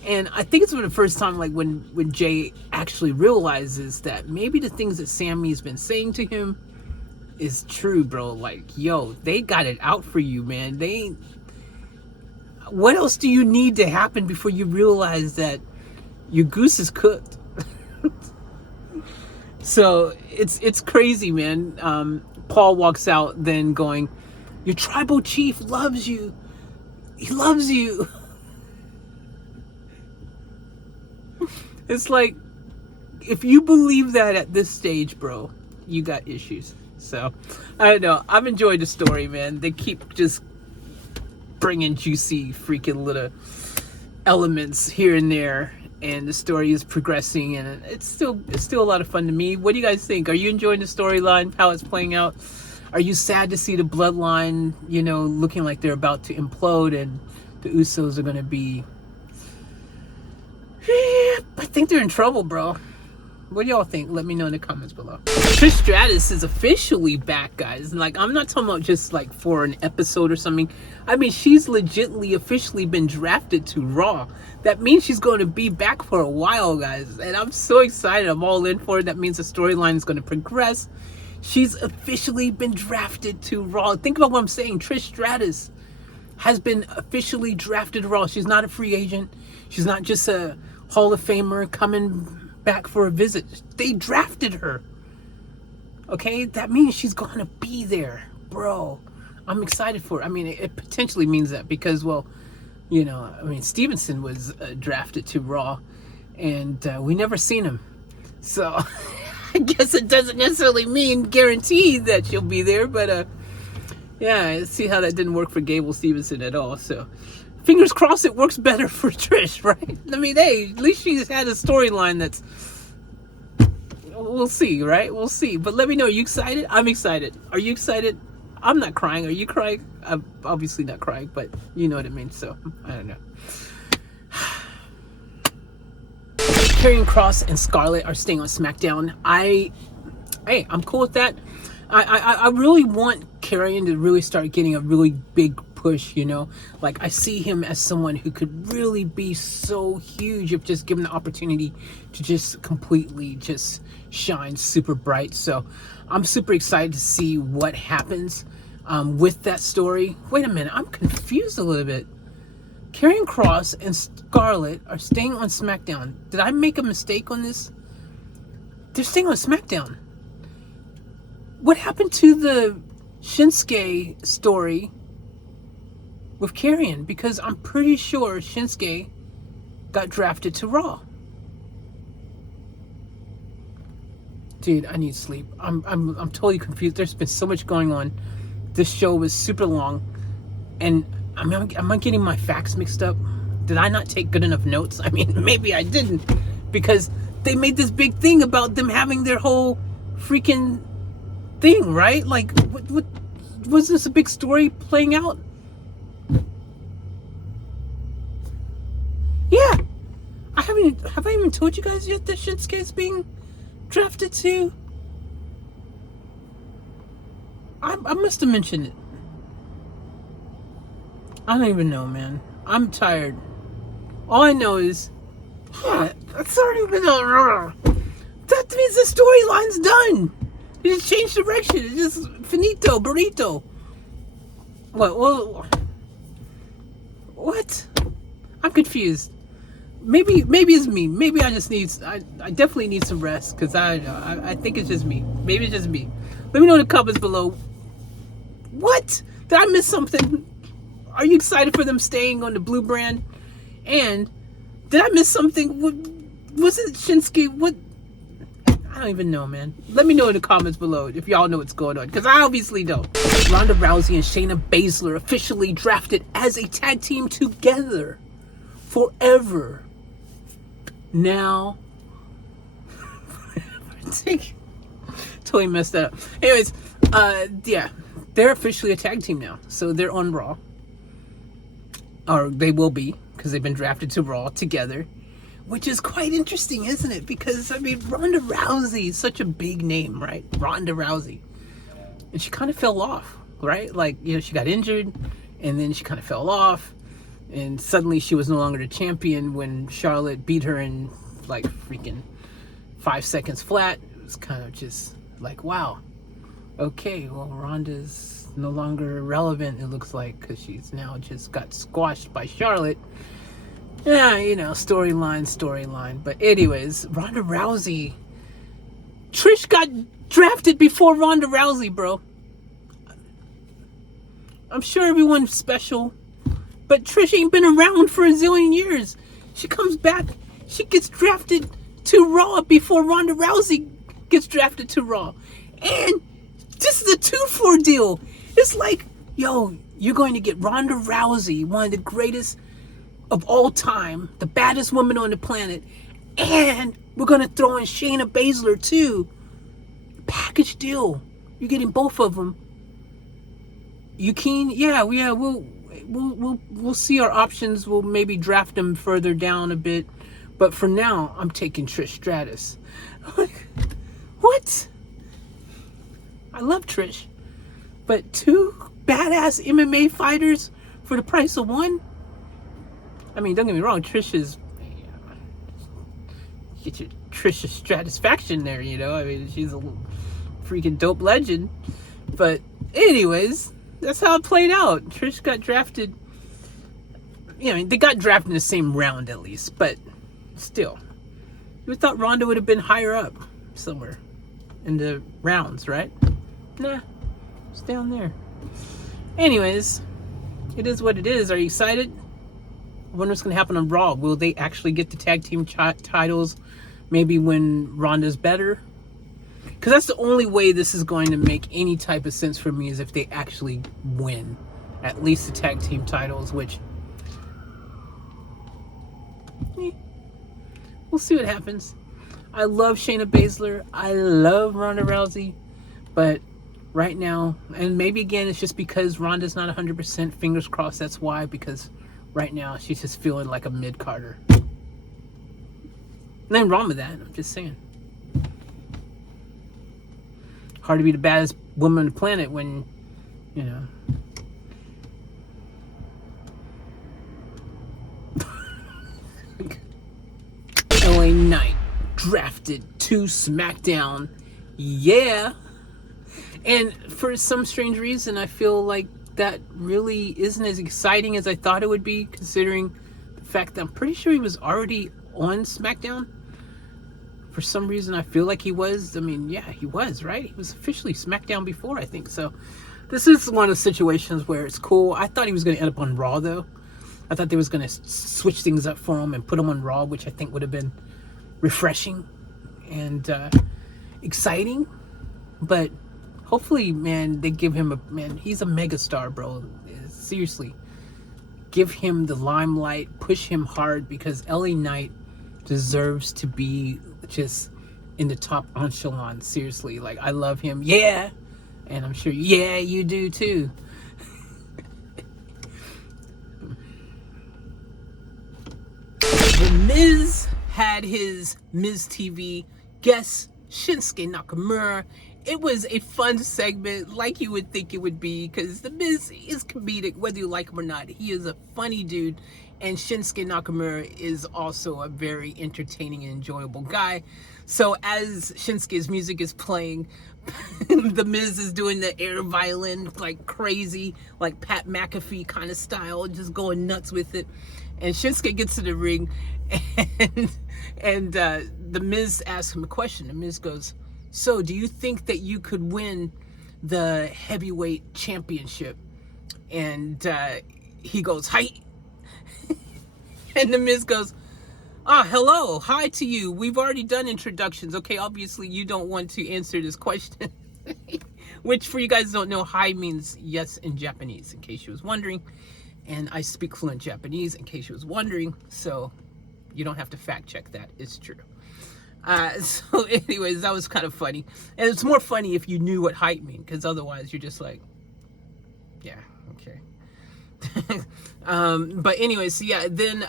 And I think it's for the first time, like, when Jay actually realizes that maybe the things that Sammy's been saying to him is true, bro. Like, yo, they got it out for you, man. What else do you need to happen before you realize that your goose is cooked? So it's crazy, man. Paul walks out then going, your tribal chief loves you. He loves you. It's like, if you believe that at this stage, bro, you got issues. So, I don't know. I've enjoyed the story, man. They keep just bringing juicy freaking little elements here and there. And the story is progressing, and it's still a lot of fun to me. What do you guys think? Are you enjoying the storyline, how it's playing out? Are you sad to see the bloodline, looking like they're about to implode and the Usos are going to be... I think they're in trouble, bro. What do y'all think? Let me know in the comments below. Trish Stratus is officially back, guys. Like, I'm not talking about just like for an episode or something. I mean, she's legitimately officially been drafted to Raw. That means she's going to be back for a while, guys. And I'm so excited. I'm all in for it. That means the storyline is going to progress. She's officially been drafted to Raw. Think about what I'm saying. Trish Stratus has been officially drafted to Raw. She's not a free agent. She's not just a Hall of Famer coming back for a visit. They drafted her. Okay? That means she's going to be there. Bro, I'm excited for it. I mean, it potentially means that because, well, Stevenson was drafted to Raw, and we never seen him. So, I guess it doesn't necessarily mean guaranteed that she'll be there, but, yeah, see how that didn't work for Gable Stevenson at all, so... Fingers crossed it works better for Trish, right? I mean, hey, at least she's had a storyline that's... We'll see, right? We'll see. But let me know, are you excited? I'm excited. Are you excited? I'm not crying. Are you crying? I'm obviously not crying, but you know what I mean, so I don't know. Karrion Kross and Scarlett are staying on SmackDown. I'm cool with that. I really want Karrion to really start getting a really big push, like I see him as someone who could really be so huge if just given the opportunity to just completely just shine super bright. So I'm super excited to see what happens with that story. Wait a minute, I'm confused a little bit. Karrion Kross and Scarlett are staying on SmackDown. Did I make a mistake on this? They're staying on SmackDown. What happened to the Shinsuke story with Karrion? Because I'm pretty sure Shinsuke got drafted to Raw. Dude, I need sleep. I'm totally confused. There's been so much going on. This show was super long, and am I getting my facts mixed up? Did I not take good enough notes? I mean, maybe I didn't, because they made this big thing about them having their whole freaking thing, right? Like, what was this a big story playing out? Yeah, have I even told you guys yet that Shinsuke's being drafted to? I must have mentioned it. I don't even know, man. I'm tired. All I know is, that's already been over. That means the storyline's done. It just changed direction. It's just finito, burrito. What? I'm confused. Maybe it's me. Maybe I just need... I definitely need some rest, because I think it's just me. Maybe it's just me. Let me know in the comments below. What? Did I miss something? Are you excited for them staying on the blue brand? And did I miss something? Was it Shinsuke? What? I don't even know, man. Let me know in the comments below if y'all know what's going on, because I obviously don't. Ronda Rousey and Shayna Baszler officially drafted as a tag team together forever. Now, totally messed that up. Anyways, yeah, they're officially a tag team now, so they're on Raw, or they will be, because they've been drafted to Raw together, which is quite interesting, isn't it? Because, I mean, Ronda Rousey is such a big name, right? Ronda Rousey. And she kind of fell off, right? Like, you know, she got injured, and then she kind of fell off, and suddenly she was no longer the champion when Charlotte beat her in, like, freaking 5 seconds flat. It was kind of just like, wow. Okay, well, Ronda's no longer relevant, it looks like, because she's now just got squashed by Charlotte. Yeah, you know, storyline. But anyways, Ronda Rousey. Trish got drafted before Ronda Rousey, bro. I'm sure everyone's special, but Trish ain't been around for a zillion years. She comes back, she gets drafted to Raw before Ronda Rousey gets drafted to Raw. And this is a 2-for deal. It's like, yo, you're going to get Ronda Rousey, one of the greatest of all time, the baddest woman on the planet, and we're going to throw in Shayna Baszler too. Package deal. You're getting both of them. You keen? Yeah. We'll see our options. We'll maybe draft them further down a bit, but for now, I'm taking Trish Stratus. What? I love Trish, but 2 badass MMA fighters for the price of 1? I mean, don't get me wrong, Trish is, get your Trish Stratusfaction there, you know? I mean, she's a freaking dope legend. But anyways, that's how it played out. Trish got drafted, you know, they got drafted in the same round at least, but still. You would thought Ronda would have been higher up somewhere in the rounds, right? Nah, it's down there. Anyways, it is what it is. Are you excited? I wonder what's going to happen on Raw. Will they actually get the tag team titles maybe when Ronda's better? Because that's the only way this is going to make any type of sense for me, is if they actually win at least the tag team titles, which we'll see what happens. I love Shayna Baszler. I love Ronda Rousey. But right now, and maybe again it's just because Ronda's not 100%, fingers crossed that's why, because right now she's just feeling like a mid-carder. Nothing wrong with that, I'm just saying. Hard to be the baddest woman on the planet when, you know. LA Knight drafted to SmackDown. Yeah. And for some strange reason, I feel like that really isn't as exciting as I thought it would be, considering the fact that I'm pretty sure he was already on SmackDown. For some reason, I feel like he was. I mean, yeah, he was, right? He was officially SmackDown before, I think. So this is one of the situations where it's cool. I thought he was going to end up on Raw, though. I thought they was going to switch things up for him and put him on Raw, which I think would have been refreshing and exciting. But hopefully, man, they give him he's a megastar, bro. Seriously. Give him the limelight, push him hard, because LA Knight deserves to be just in the top echelon. Seriously, like, I love him. Yeah. And I'm sure, yeah, you do too. The Miz had his Miz TV guest, Shinsuke Nakamura. It was a fun segment, like you would think it would be, because The Miz is comedic, whether you like him or not. He is a funny dude, and Shinsuke Nakamura is also a very entertaining and enjoyable guy. So as Shinsuke's music is playing, The Miz is doing the air violin like crazy, like Pat McAfee kind of style, just going nuts with it. And Shinsuke gets to the ring, and The Miz asks him a question. The Miz goes, "So, do you think that you could win the heavyweight championship?" And he goes, "Hi." And The Miz goes, hello, hi to you. We've already done introductions. Okay, obviously you don't want to answer this question. Which, for you guys who don't know, hi means yes in Japanese, in case you was wondering. And I speak fluent Japanese, in case you was wondering. So you don't have to fact check that. It's true. So anyways, that was kind of funny. And it's more funny if you knew what height mean, because otherwise you're just like, yeah, okay. But anyways, so yeah, then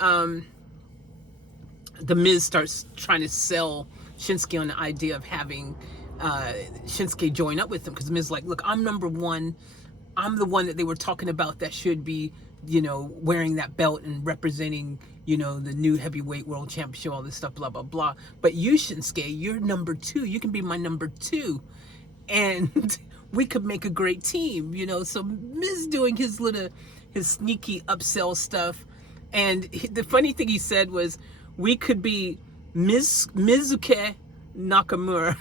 the Miz starts trying to sell Shinsuke on the idea of having Shinsuke join up with him, because Miz like, look, I'm number one. I'm the one that they were talking about that should be, you know, wearing that belt and representing, you know, the new heavyweight world championship, all this stuff, blah, blah, blah. But you, Shinsuke, you're number two. You can be my number two. And we could make a great team, you know. So Miz doing his sneaky upsell stuff. And the funny thing he said was, we could be Mizuke Nakamura.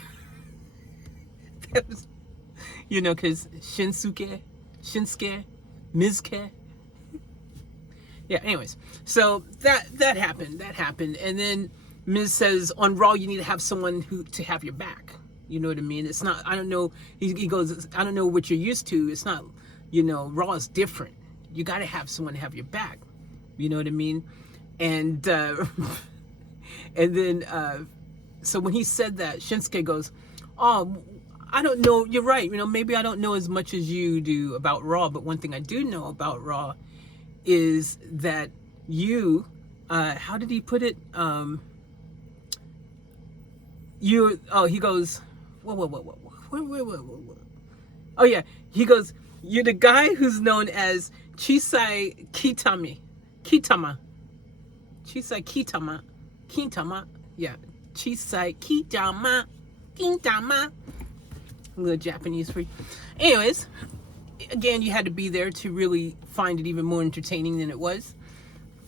That was, you know, because Shinsuke, Mizuke. Yeah, anyways. So that happened. And then Miz says, on Raw, you need to have someone to have your back. You know what I mean? It's not, I don't know, he goes, I don't know what you're used to. It's not, you know, Raw is different. You got to have someone to have your back. You know what I mean? And and then so when he said that, Shinsuke goes, oh, I don't know, you're right, you know, maybe I don't know as much as you do about Raw, but one thing I do know about Raw is that you, how did he put it? He goes, whoa. Oh yeah, he goes, you're the guy who's known as Chisai Kitama. Yeah, Chisai Kitama. A little Japanese for you. Anyways, again, you had to be there to really find it even more entertaining than it was.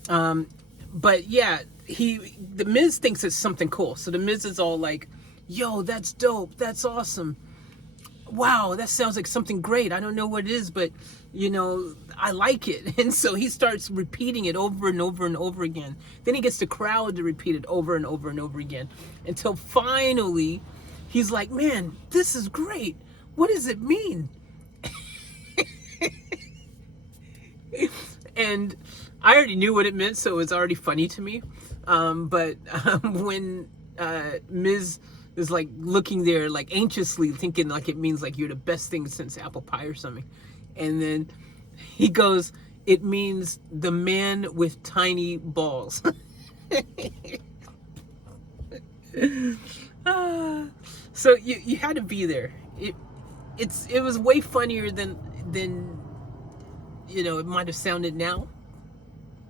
But yeah, the Miz thinks it's something cool. So the Miz is all like, yo, that's dope. That's awesome. Wow, that sounds like something great. I don't know what it is, but, you know, I like it. And so he starts repeating it over and over and over again. Then he gets the crowd to repeat it over and over and over again, until finally he's like, man, this is great. What does it mean? And I already knew what it meant, so it was already funny to me. But when Miz is like looking there like anxiously thinking like it means like you're the best thing since apple pie or something, and then he goes, it means the man with tiny balls. So you had to be there. It was way funnier than you know it might have sounded now,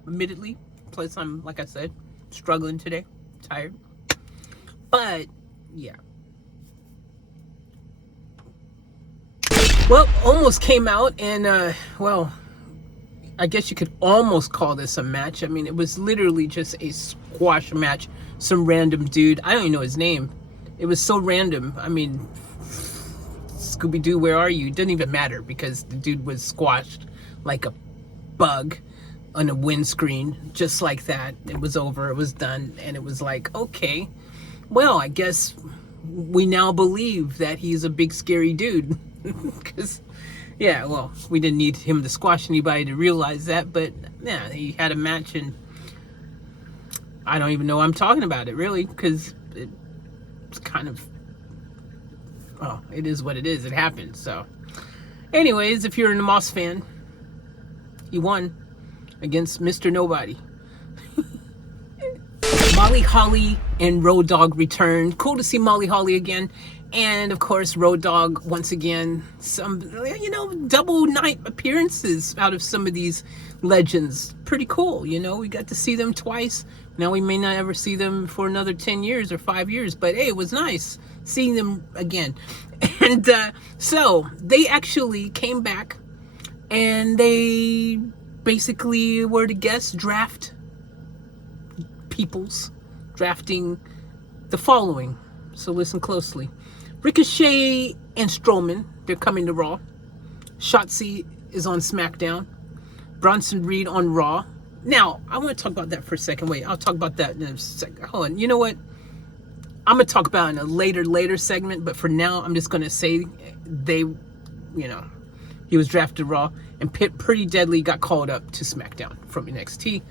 admittedly. Plus I'm, like I said, struggling today, tired. But yeah. Well, almost came out, and well, I guess you could almost call this a match. I mean, it was literally just a squash match. Some random dude, I don't even know his name. It was so random. I mean, Scooby-Doo, where are you? It didn't even matter, because the dude was squashed like a bug on a windscreen, just like that. It was over, it was done, and it was like, okay, well, I guess we now believe that he's a big scary dude. Because, yeah, well, we didn't need him to squash anybody to realize that, but yeah, he had a match, and I don't even know I'm talking about it, really, because it's kind of, well, it is what it is. It happened. So anyways, if you're an Moss fan, he won against Mr. Nobody. Molly Holly and Road Dogg returned. Cool to see Molly Holly again. And of course, Road Dogg, once again, some, you know, double night appearances out of some of these legends. Pretty cool, you know, we got to see them twice. Now we may not ever see them for another 10 years or 5 years, but hey, it was nice seeing them again. And so they actually came back, and they basically were the guest draft peoples, drafting the following. So listen closely. Ricochet and Strowman, they're coming to Raw. Shotzi is on SmackDown. Bronson Reed on Raw. Now, I want to talk about that for a second. Wait, I'll talk about that in a second. Hold on. You know what? I'm going to talk about it in a later segment, but for now, I'm just going to say they, you know, he was drafted to Raw, and Pretty Deadly got called up to SmackDown from NXT.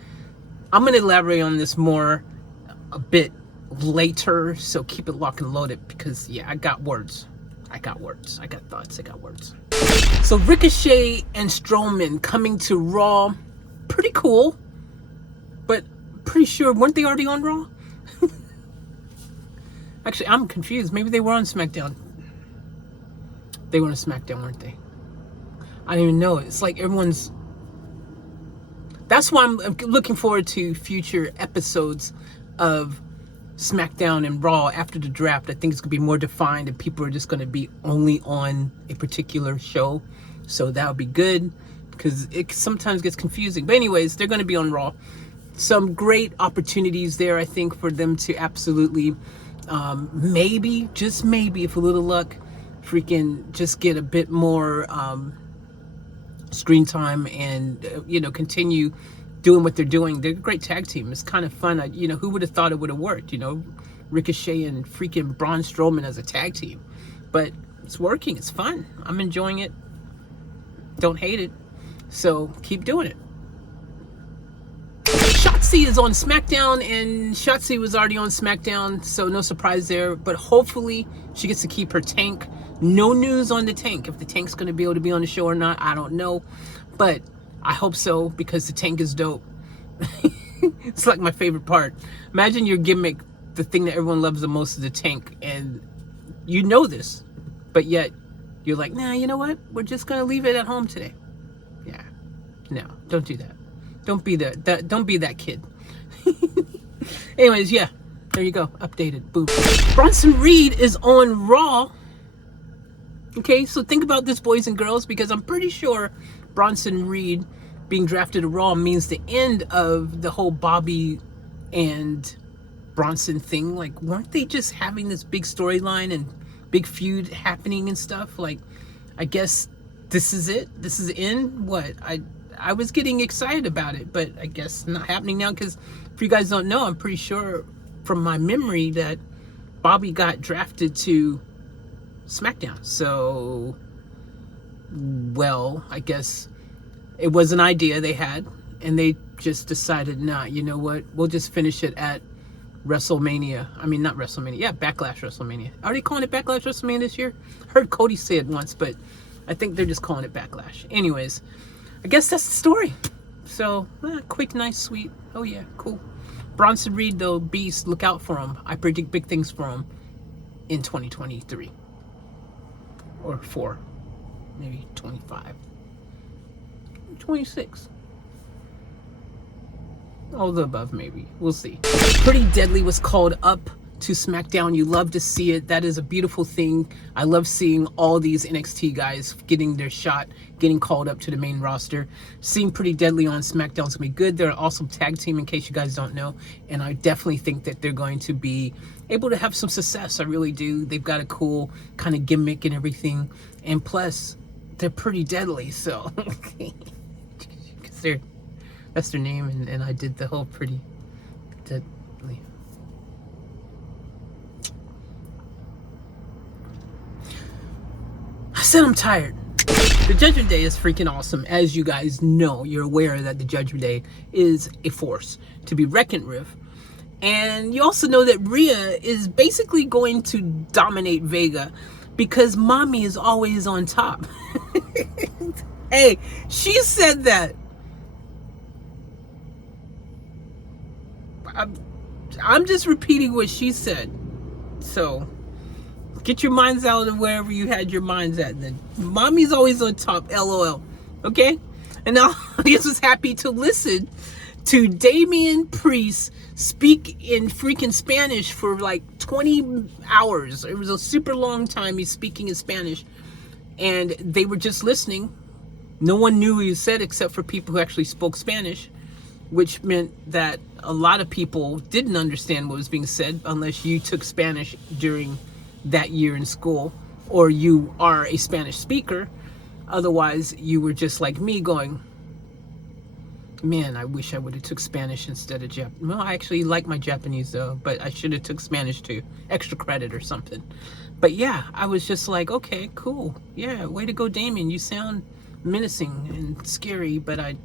I'm going to elaborate on this more a bit later, so keep it locked and loaded, because, yeah, I got words. I got words. I got thoughts. I got words. So Ricochet and Strowman coming to Raw, pretty cool, but pretty sure, weren't they already on Raw? Actually, I'm confused. Maybe they were on SmackDown. They were on SmackDown, weren't they? I don't even know. It's like everyone's... That's why I'm looking forward to future episodes of SmackDown and Raw after the draft. I think it's going to be more defined and people are just going to be only on a particular show. So that would be good because it sometimes gets confusing. But anyways, they're going to be on Raw. Some great opportunities there, I think, for them to absolutely... maybe, just maybe, if a little luck, freaking just get a bit more screen time and continue doing what they're doing. They're a great tag team. It's kind of fun. Who would have thought it would have worked? Ricochet and freaking Braun Strowman as a tag team, but it's working. It's fun. I'm enjoying it. Don't hate it. So keep doing it. Shotzi is on SmackDown, and Shotzi was already on SmackDown, so no surprise there. But hopefully she gets to keep her tank. No news on the tank. If the tank's going to be able to be on the show or not, I don't know. But I hope so, because the tank is dope. It's like my favorite part. Imagine your gimmick, the thing that everyone loves the most is the tank, and you know this, but yet you're like, nah, you know what? We're just going to leave it at home today. Yeah. No, don't do that. Don't be that kid. Anyways, yeah, there you go. Updated. Boom. Bronson Reed is on Raw. Okay, so think about this, boys and girls, because I'm pretty sure Bronson Reed being drafted to Raw means the end of the whole Bobby and Bronson thing. Like, weren't they just having this big storyline and big feud happening and stuff? Like, I guess this is it. This is the end. What? I was getting excited about it, but I guess not happening now, because if you guys don't know, I'm pretty sure from my memory that Bobby got drafted to SmackDown. So, well, I guess it was an idea they had, and they just decided, nah, you know what? We'll just finish it at WrestleMania. I mean, not WrestleMania. Yeah, Backlash WrestleMania. Are they calling it Backlash WrestleMania this year? Heard Cody say it once, but I think they're just calling it Backlash. Anyways, I guess that's the story. So, quick, nice, sweet. Oh, yeah, cool. Bronson Reed, though, beast. Look out for him. I predict big things for him in 2023. Or 4. Maybe 25. 26. All the above, maybe. We'll see. Pretty Deadly was called up to SmackDown. You love to see it. That is a beautiful thing. I love seeing all these NXT guys getting their shot, getting called up to the main roster. Seeing Pretty Deadly on SmackDown is going to be good. They're an awesome tag team, in case you guys don't know. And I definitely think that they're going to be able to have some success. I really do. They've got a cool kind of gimmick and everything. And plus, they're pretty deadly. So, because that's their name. And I did the whole Pretty Deadly. I said I'm tired. The Judgment Day is freaking awesome. As you guys know, you're aware that the Judgment Day is a force to be reckoned with. And you also know that Rhea is basically going to dominate Vega because mommy is always on top. Hey, she said that. I'm just repeating what she said. So, get your minds out of wherever you had your minds at. Then mommy's always on top, LOL. Okay? And now audience was happy to listen to Damian Priest speak in freaking Spanish for like 20 hours. It was a super long time he's speaking in Spanish. And they were just listening. No one knew what he said except for people who actually spoke Spanish, which meant that a lot of people didn't understand what was being said unless you took Spanish during that year in school, or you are a Spanish speaker. Otherwise, you were just like me going, man, I wish I would have took Spanish instead of Japanese. Well, I actually like my Japanese though, but I should have took Spanish too. Extra credit or something. But yeah, I was just like, okay, cool. Yeah, way to go, Damien. You sound menacing and scary, but I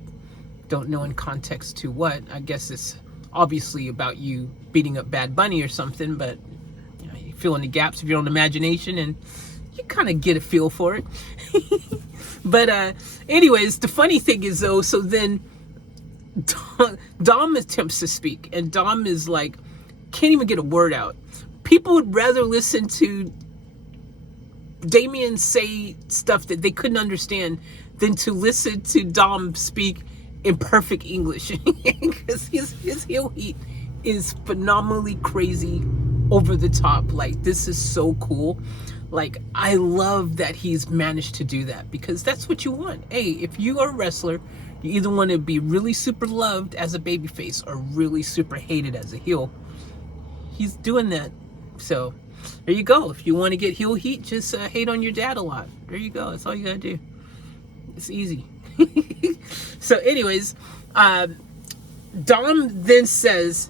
don't know in context to what. I guess it's obviously about you beating up Bad Bunny or something, but you know, you fill in the gaps of your own imagination and you kind of get a feel for it. But anyways, the funny thing is though, so then Dom attempts to speak, and Dom is like, can't even get a word out. People would rather listen to Damien say stuff that they couldn't understand than to listen to Dom speak in perfect English. Because his heel heat is phenomenally crazy, over the top. Like, this is so cool. Like, I love that he's managed to do that, because that's what you want. Hey, if you are a wrestler, you either want to be really super loved as a babyface or really super hated as a heel. He's doing that. So there you go. If you want to get heel heat, just hate on your dad a lot. There you go. That's all you gotta do. It's easy. So anyways, Dom then says,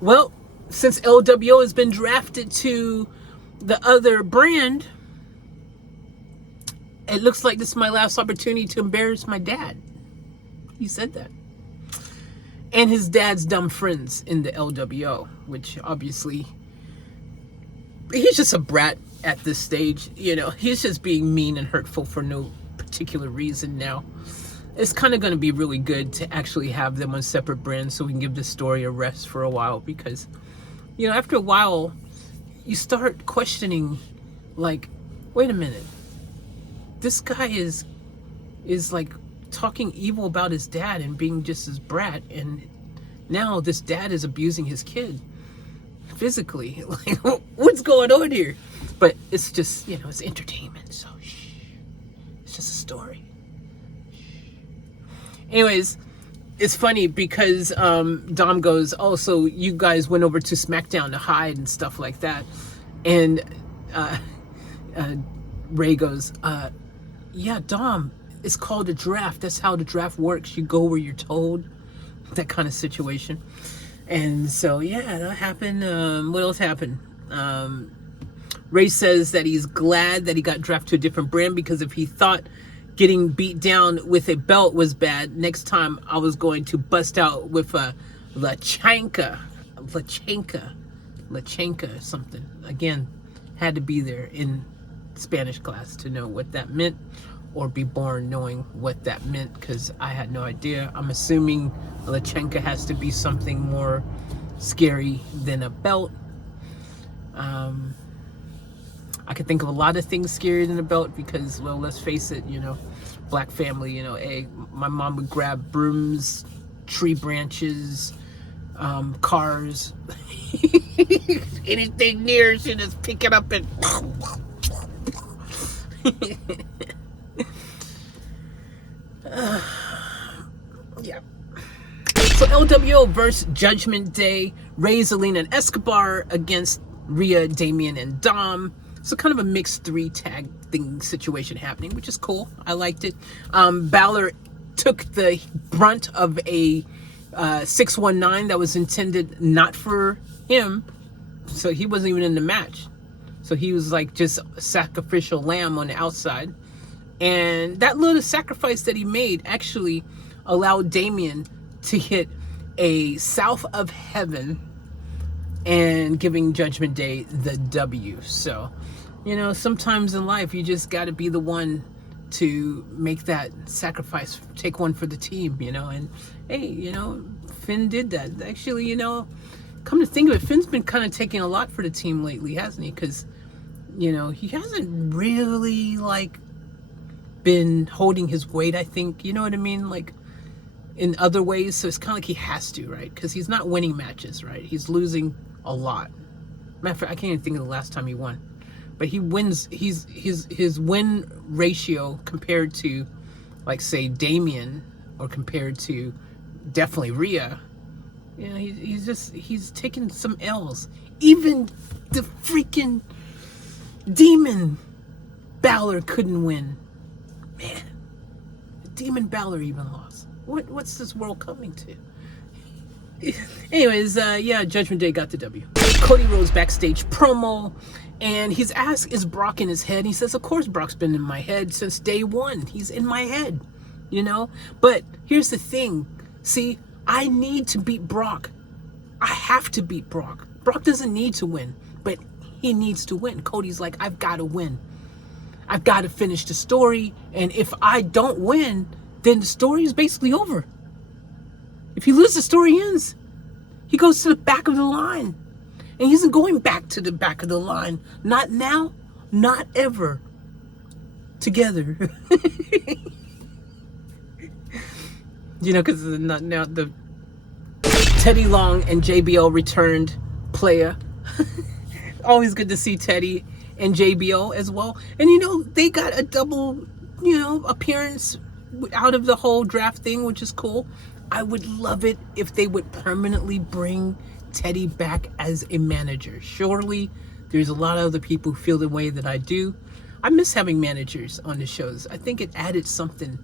well, since LWO has been drafted to the other brand, it looks like this is my last opportunity to embarrass my dad. He said that. And his dad's dumb friends in the LWO, which obviously, he's just a brat at this stage. You know, he's just being mean and hurtful for no particular reason now. It's kind of going to be really good to actually have them on separate brands so we can give this story a rest for a while, because, you know, after a while, you start questioning, like, wait a minute, this guy is like talking evil about his dad and being just his brat, and now this dad is abusing his kid physically. Like, what's going on here? But it's just, you know, it's entertainment, so shh. It's just a story. Anyways, it's funny because Dom goes, oh, so you guys went over to SmackDown to hide and stuff like that. And Ray goes, yeah, Dom, it's called a draft. That's how the draft works. You go where you're told. That kind of situation. And so, yeah, that happened. What else happened? Ray says that he's glad that he got drafted to a different brand, because if he thought getting beat down with a belt was bad, next time I was going to bust out with a Lachanka or something. Again, had to be there in Spanish class to know what that meant, or be born knowing what that meant, because I had no idea. I'm assuming a Lachanka has to be something more scary than a belt. I could think of a lot of things scarier than a belt, because, well, let's face it, you know, black family, you know, my mom would grab brooms, tree branches, cars, anything near, she just pick it up and yeah. So LWO versus Judgment Day, Ray, Zelina, and Escobar against Rhea, Damien, and Dom. So kind of a mixed 3-tag thing situation happening, which is cool. I liked it. Balor took the brunt of a 619 that was intended not for him, so he wasn't even in the match. So he was like just a sacrificial lamb on the outside. And that little sacrifice that he made actually allowed Damien to hit a South of Heaven and giving Judgment Day the W. So, you know, sometimes in life you just got to be the one to make that sacrifice, take one for the team, you know. And hey, you know, Finn did that. Actually, you know, come to think of it, Finn's been kind of taking a lot for the team lately, hasn't he? Because, you know, he hasn't really like been holding his weight, I think, you know what I mean, like in other ways. So it's kind of like he has to, right? Because he's not winning matches, right? He's losing a lot. Matter of fact, I can't even think of the last time he won, but he wins. His win ratio compared to, like, say, Damien, or compared to definitely Rhea, you know, he's taking some L's. Even the freaking Demon Balor couldn't win. Man, Demon Balor even lost. What's this world coming to? Anyways, yeah, Judgment Day got the W. Cody Rhodes backstage promo, and he's asked, is Brock in his head? He says, of course Brock's been in my head since day one. He's in my head, you know? But here's the thing. See, I need to beat Brock. I have to beat Brock. Brock doesn't need to win, but he needs to win. Cody's like, I've got to win. I've got to finish the story. And if I don't win, then the story is basically over. If he loses, the story ends. He goes to the back of the line. And he isn't going back to the back of the line. Not now, not ever. Together. You know, because now the Teddy Long and JBL returned playa. Always good to see Teddy and JBL as well. And you know, they got a double, you know, appearance out of the whole draft thing, which is cool. I would love it if they would permanently bring Teddy back as a manager. Surely there's a lot of other people who feel the way that I do. I miss having managers on the shows. I think it added something,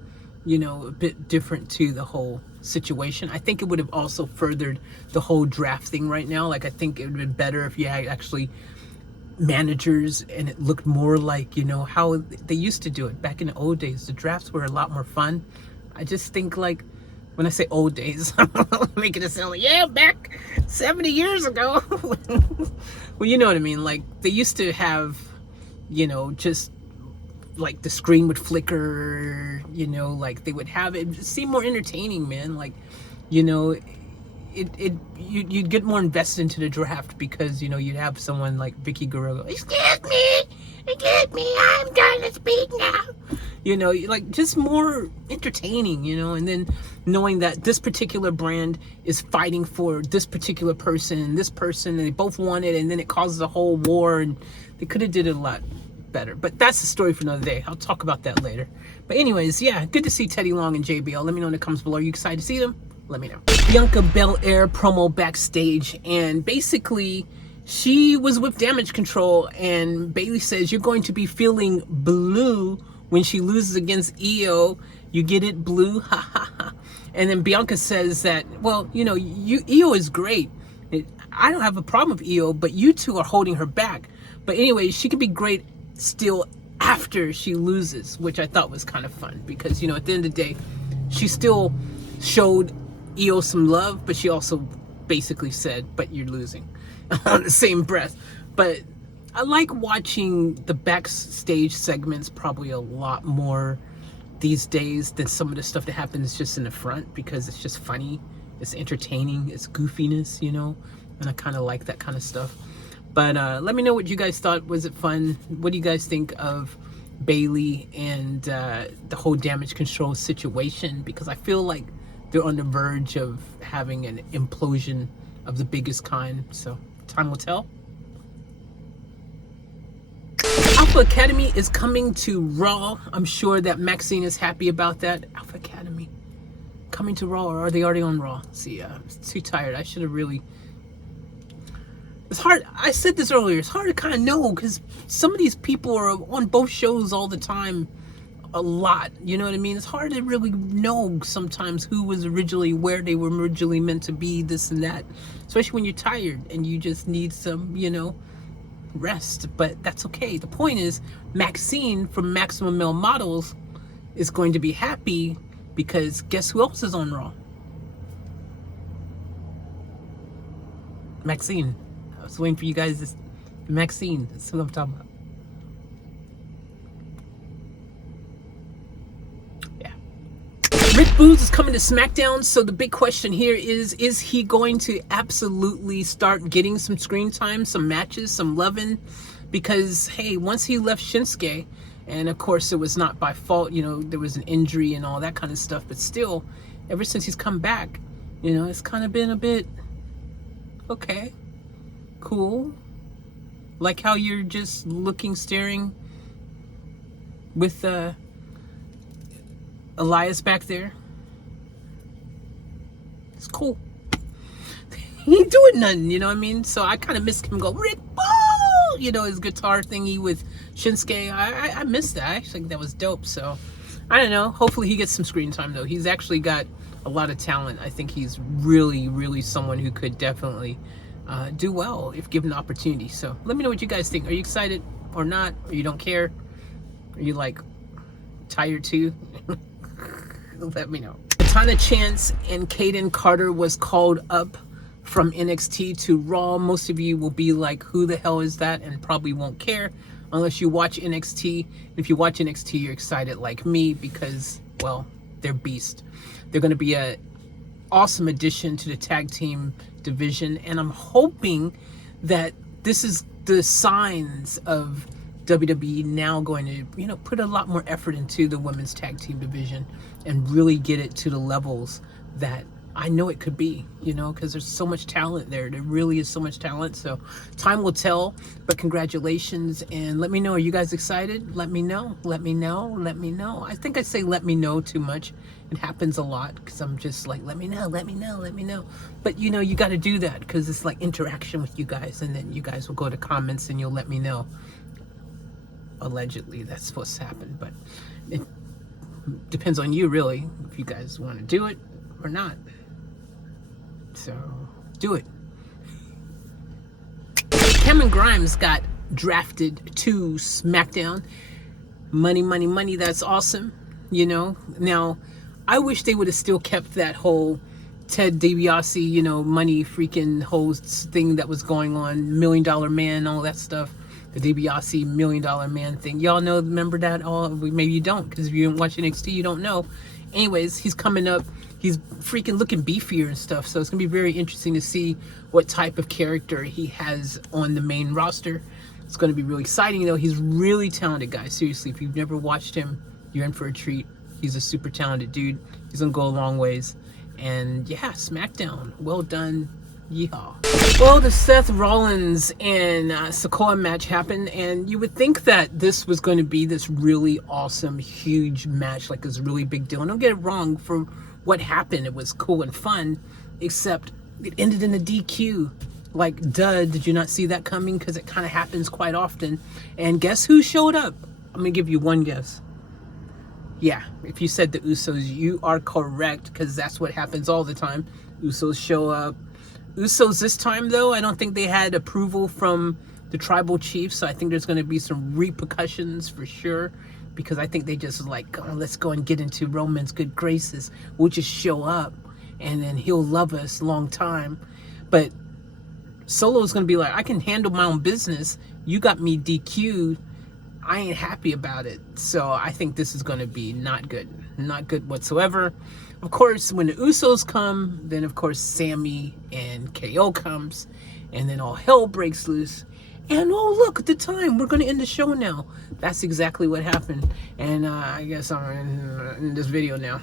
you know, a bit different to the whole situation. I think it would have also furthered the whole draft thing right now. Like, I think it would have been better if you had actually managers and it looked more like, you know, how they used to do it back in the old days. The drafts were a lot more fun. I just think, like, when I say old days, I'm making it sound like, yeah, back 70 years ago. Well, you know what I mean? Like, they used to have, you know, just like the screen would flicker, you know, like they would have it seem more entertaining, man. Like, you know, you'd get more invested into the draft because, you know, you'd have someone like Vicky Guerrero, excuse me, I'm gonna speak now. You know, like, just more entertaining, you know, and then knowing that this particular brand is fighting for this particular person, and they both want it, and then it causes a whole war, and they could have did it a lot better. But that's the story for another day. I'll talk about that later. But anyways, yeah, good to see Teddy Long and JBL. Let me know in the comments below. Are you excited to see them? Let me know. Bianca Belair promo backstage, and basically she was with Damage Control, and Bayley says you're going to be feeling blue when she loses against Io. You get it, blue, ha ha ha. And then Bianca says that, well, you know, Io is great. I don't have a problem with Io, but you two are holding her back. But anyway, she could be great still after she loses, which I thought was kind of fun because, you know, at the end of the day, she still showed Io some love, but she also basically said, but you're losing on the same breath. But I like watching the backstage segments probably a lot more these days than some of the stuff that happens just in the front, because it's just funny, it's entertaining, it's goofiness, you know, and I kind of like that kind of stuff. But let me know what you guys thought. Was it fun? What do you guys think of Bayley and the whole Damage Control situation? Because I feel like they're on the verge of having an implosion of the biggest kind. So time will tell. Alpha Academy is coming to Raw. I'm sure that Maxine is happy about that. Alpha Academy coming to Raw, or are they already on Raw? See, I'm too tired. I should have really... It's hard. I said this earlier. It's hard to kind of know because some of these people are on both shows all the time, a lot. You know what I mean? It's hard to really know sometimes who was originally, where they were originally meant to be, this and that. Especially when you're tired and you just need some, you know, rest. But that's okay. The point is, Maxine from Maximum Male Models is going to be happy because guess who else is on Raw? Maxine. I was waiting for you guys to... Maxine, that's what I'm talking about. Yeah. Rick Boogs is coming to SmackDown, so the big question here is he going to absolutely start getting some screen time, some matches, some loving? Because, hey, once he left Shinsuke, and of course it was not by fault, you know, there was an injury and all that kind of stuff, but still, ever since he's come back, you know, it's kind of been a bit, okay, cool. Like how you're just looking, staring with Elias back there. It's cool. He ain't doing nothing, you know what I mean? So I kind of missed him go, Rick Ball! You know, his guitar thingy with Shinsuke. I missed that. I actually think that was dope. So, I don't know. Hopefully he gets some screen time, though. He's actually got a lot of talent. I think he's really, really someone who could definitely do well if given the opportunity. So let me know what you guys think. Are you excited or not? Or you don't care? Are you like tired too? Let me know. Katana Chance and Kaden Carter was called up from NXT to Raw. Most of you will be like, who the hell is that? And probably won't care. unless you watch NXT. If you watch NXT, you're excited like me because, well, they're beast. They're going to be a awesome addition to the tag team division, and I'm hoping that this is the signs of WWE now going to, put a lot more effort into the women's tag team division and really get it to the levels that I know it could be, because there's so much talent there. There really is so much talent. So time will tell, but congratulations. And let me know, are you guys excited? Let me know. Let me know. Let me know. I think I say let me know too much. It happens a lot because I'm just like, let me know, let me know, let me know. But you got to do that because it's like interaction with you guys, and then you guys will go to comments and you'll let me know. Allegedly, that's supposed to happen, but it depends on you, really, if you guys want to do it or not. So do it. Cameron Grimes got drafted to SmackDown. Money, money, money. That's awesome. Now I wish they would have still kept that whole Ted DiBiase, money freaking whole thing that was going on, $1 Million Man, all that stuff. The DiBiase $1 Million Man thing. Y'all remember that? Maybe you don't, because if you didn't watch NXT, you don't know. Anyways, he's coming up. He's freaking looking beefier and stuff. So it's going to be very interesting to see what type of character he has on the main roster. It's going to be really exciting, though. He's really talented, guys. Seriously, if you've never watched him, you're in for a treat. He's a super talented dude. He's going to go a long ways. And yeah, SmackDown. Well done. Yeehaw. Well, the Seth Rollins and Sikoa match happened, and you would think that this was going to be this really awesome, huge match, like this really big deal. And don't get it wrong, for what happened, it was cool and fun, except it ended in a DQ. Like, duh, did you not see that coming? Because it kind of happens quite often. And guess who showed up? I'm going to give you one guess. Yeah, if you said the Usos, you are correct, because that's what happens all the time. Usos show up. Usos this time, though, I don't think they had approval from the tribal chiefs, so I think there's going to be some repercussions for sure, because I think they just was like, oh, let's go and get into Roman's good graces. We'll just show up, and then he'll love us a long time. But Solo's going to be like, I can handle my own business. You got me DQ'd. I ain't happy about it. So I think this is going to be not good. Not good whatsoever. Of course, when the Usos come, then of course Sammy and KO comes, and then all hell breaks loose. And oh, look at the time, we're going to end the show now. That's exactly what happened. And I guess I'm in this video now.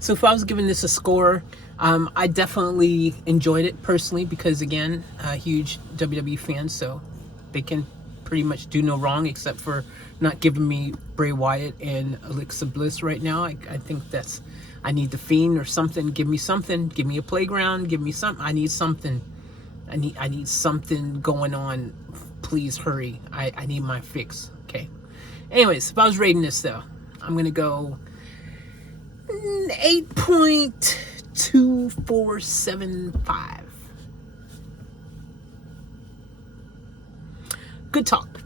So if I was giving this a score, I definitely enjoyed it personally, because again, a huge WWE fan, so they can pretty much do no wrong except for not giving me Bray Wyatt and Alexa Bliss right now. I think I need the Fiend or something. Give me something. Give me a playground. Give me something. I need something. I need something going on. Please hurry. I need my fix. Okay. Anyways, if I was rating this though, I'm gonna go 8.2475. Good talk.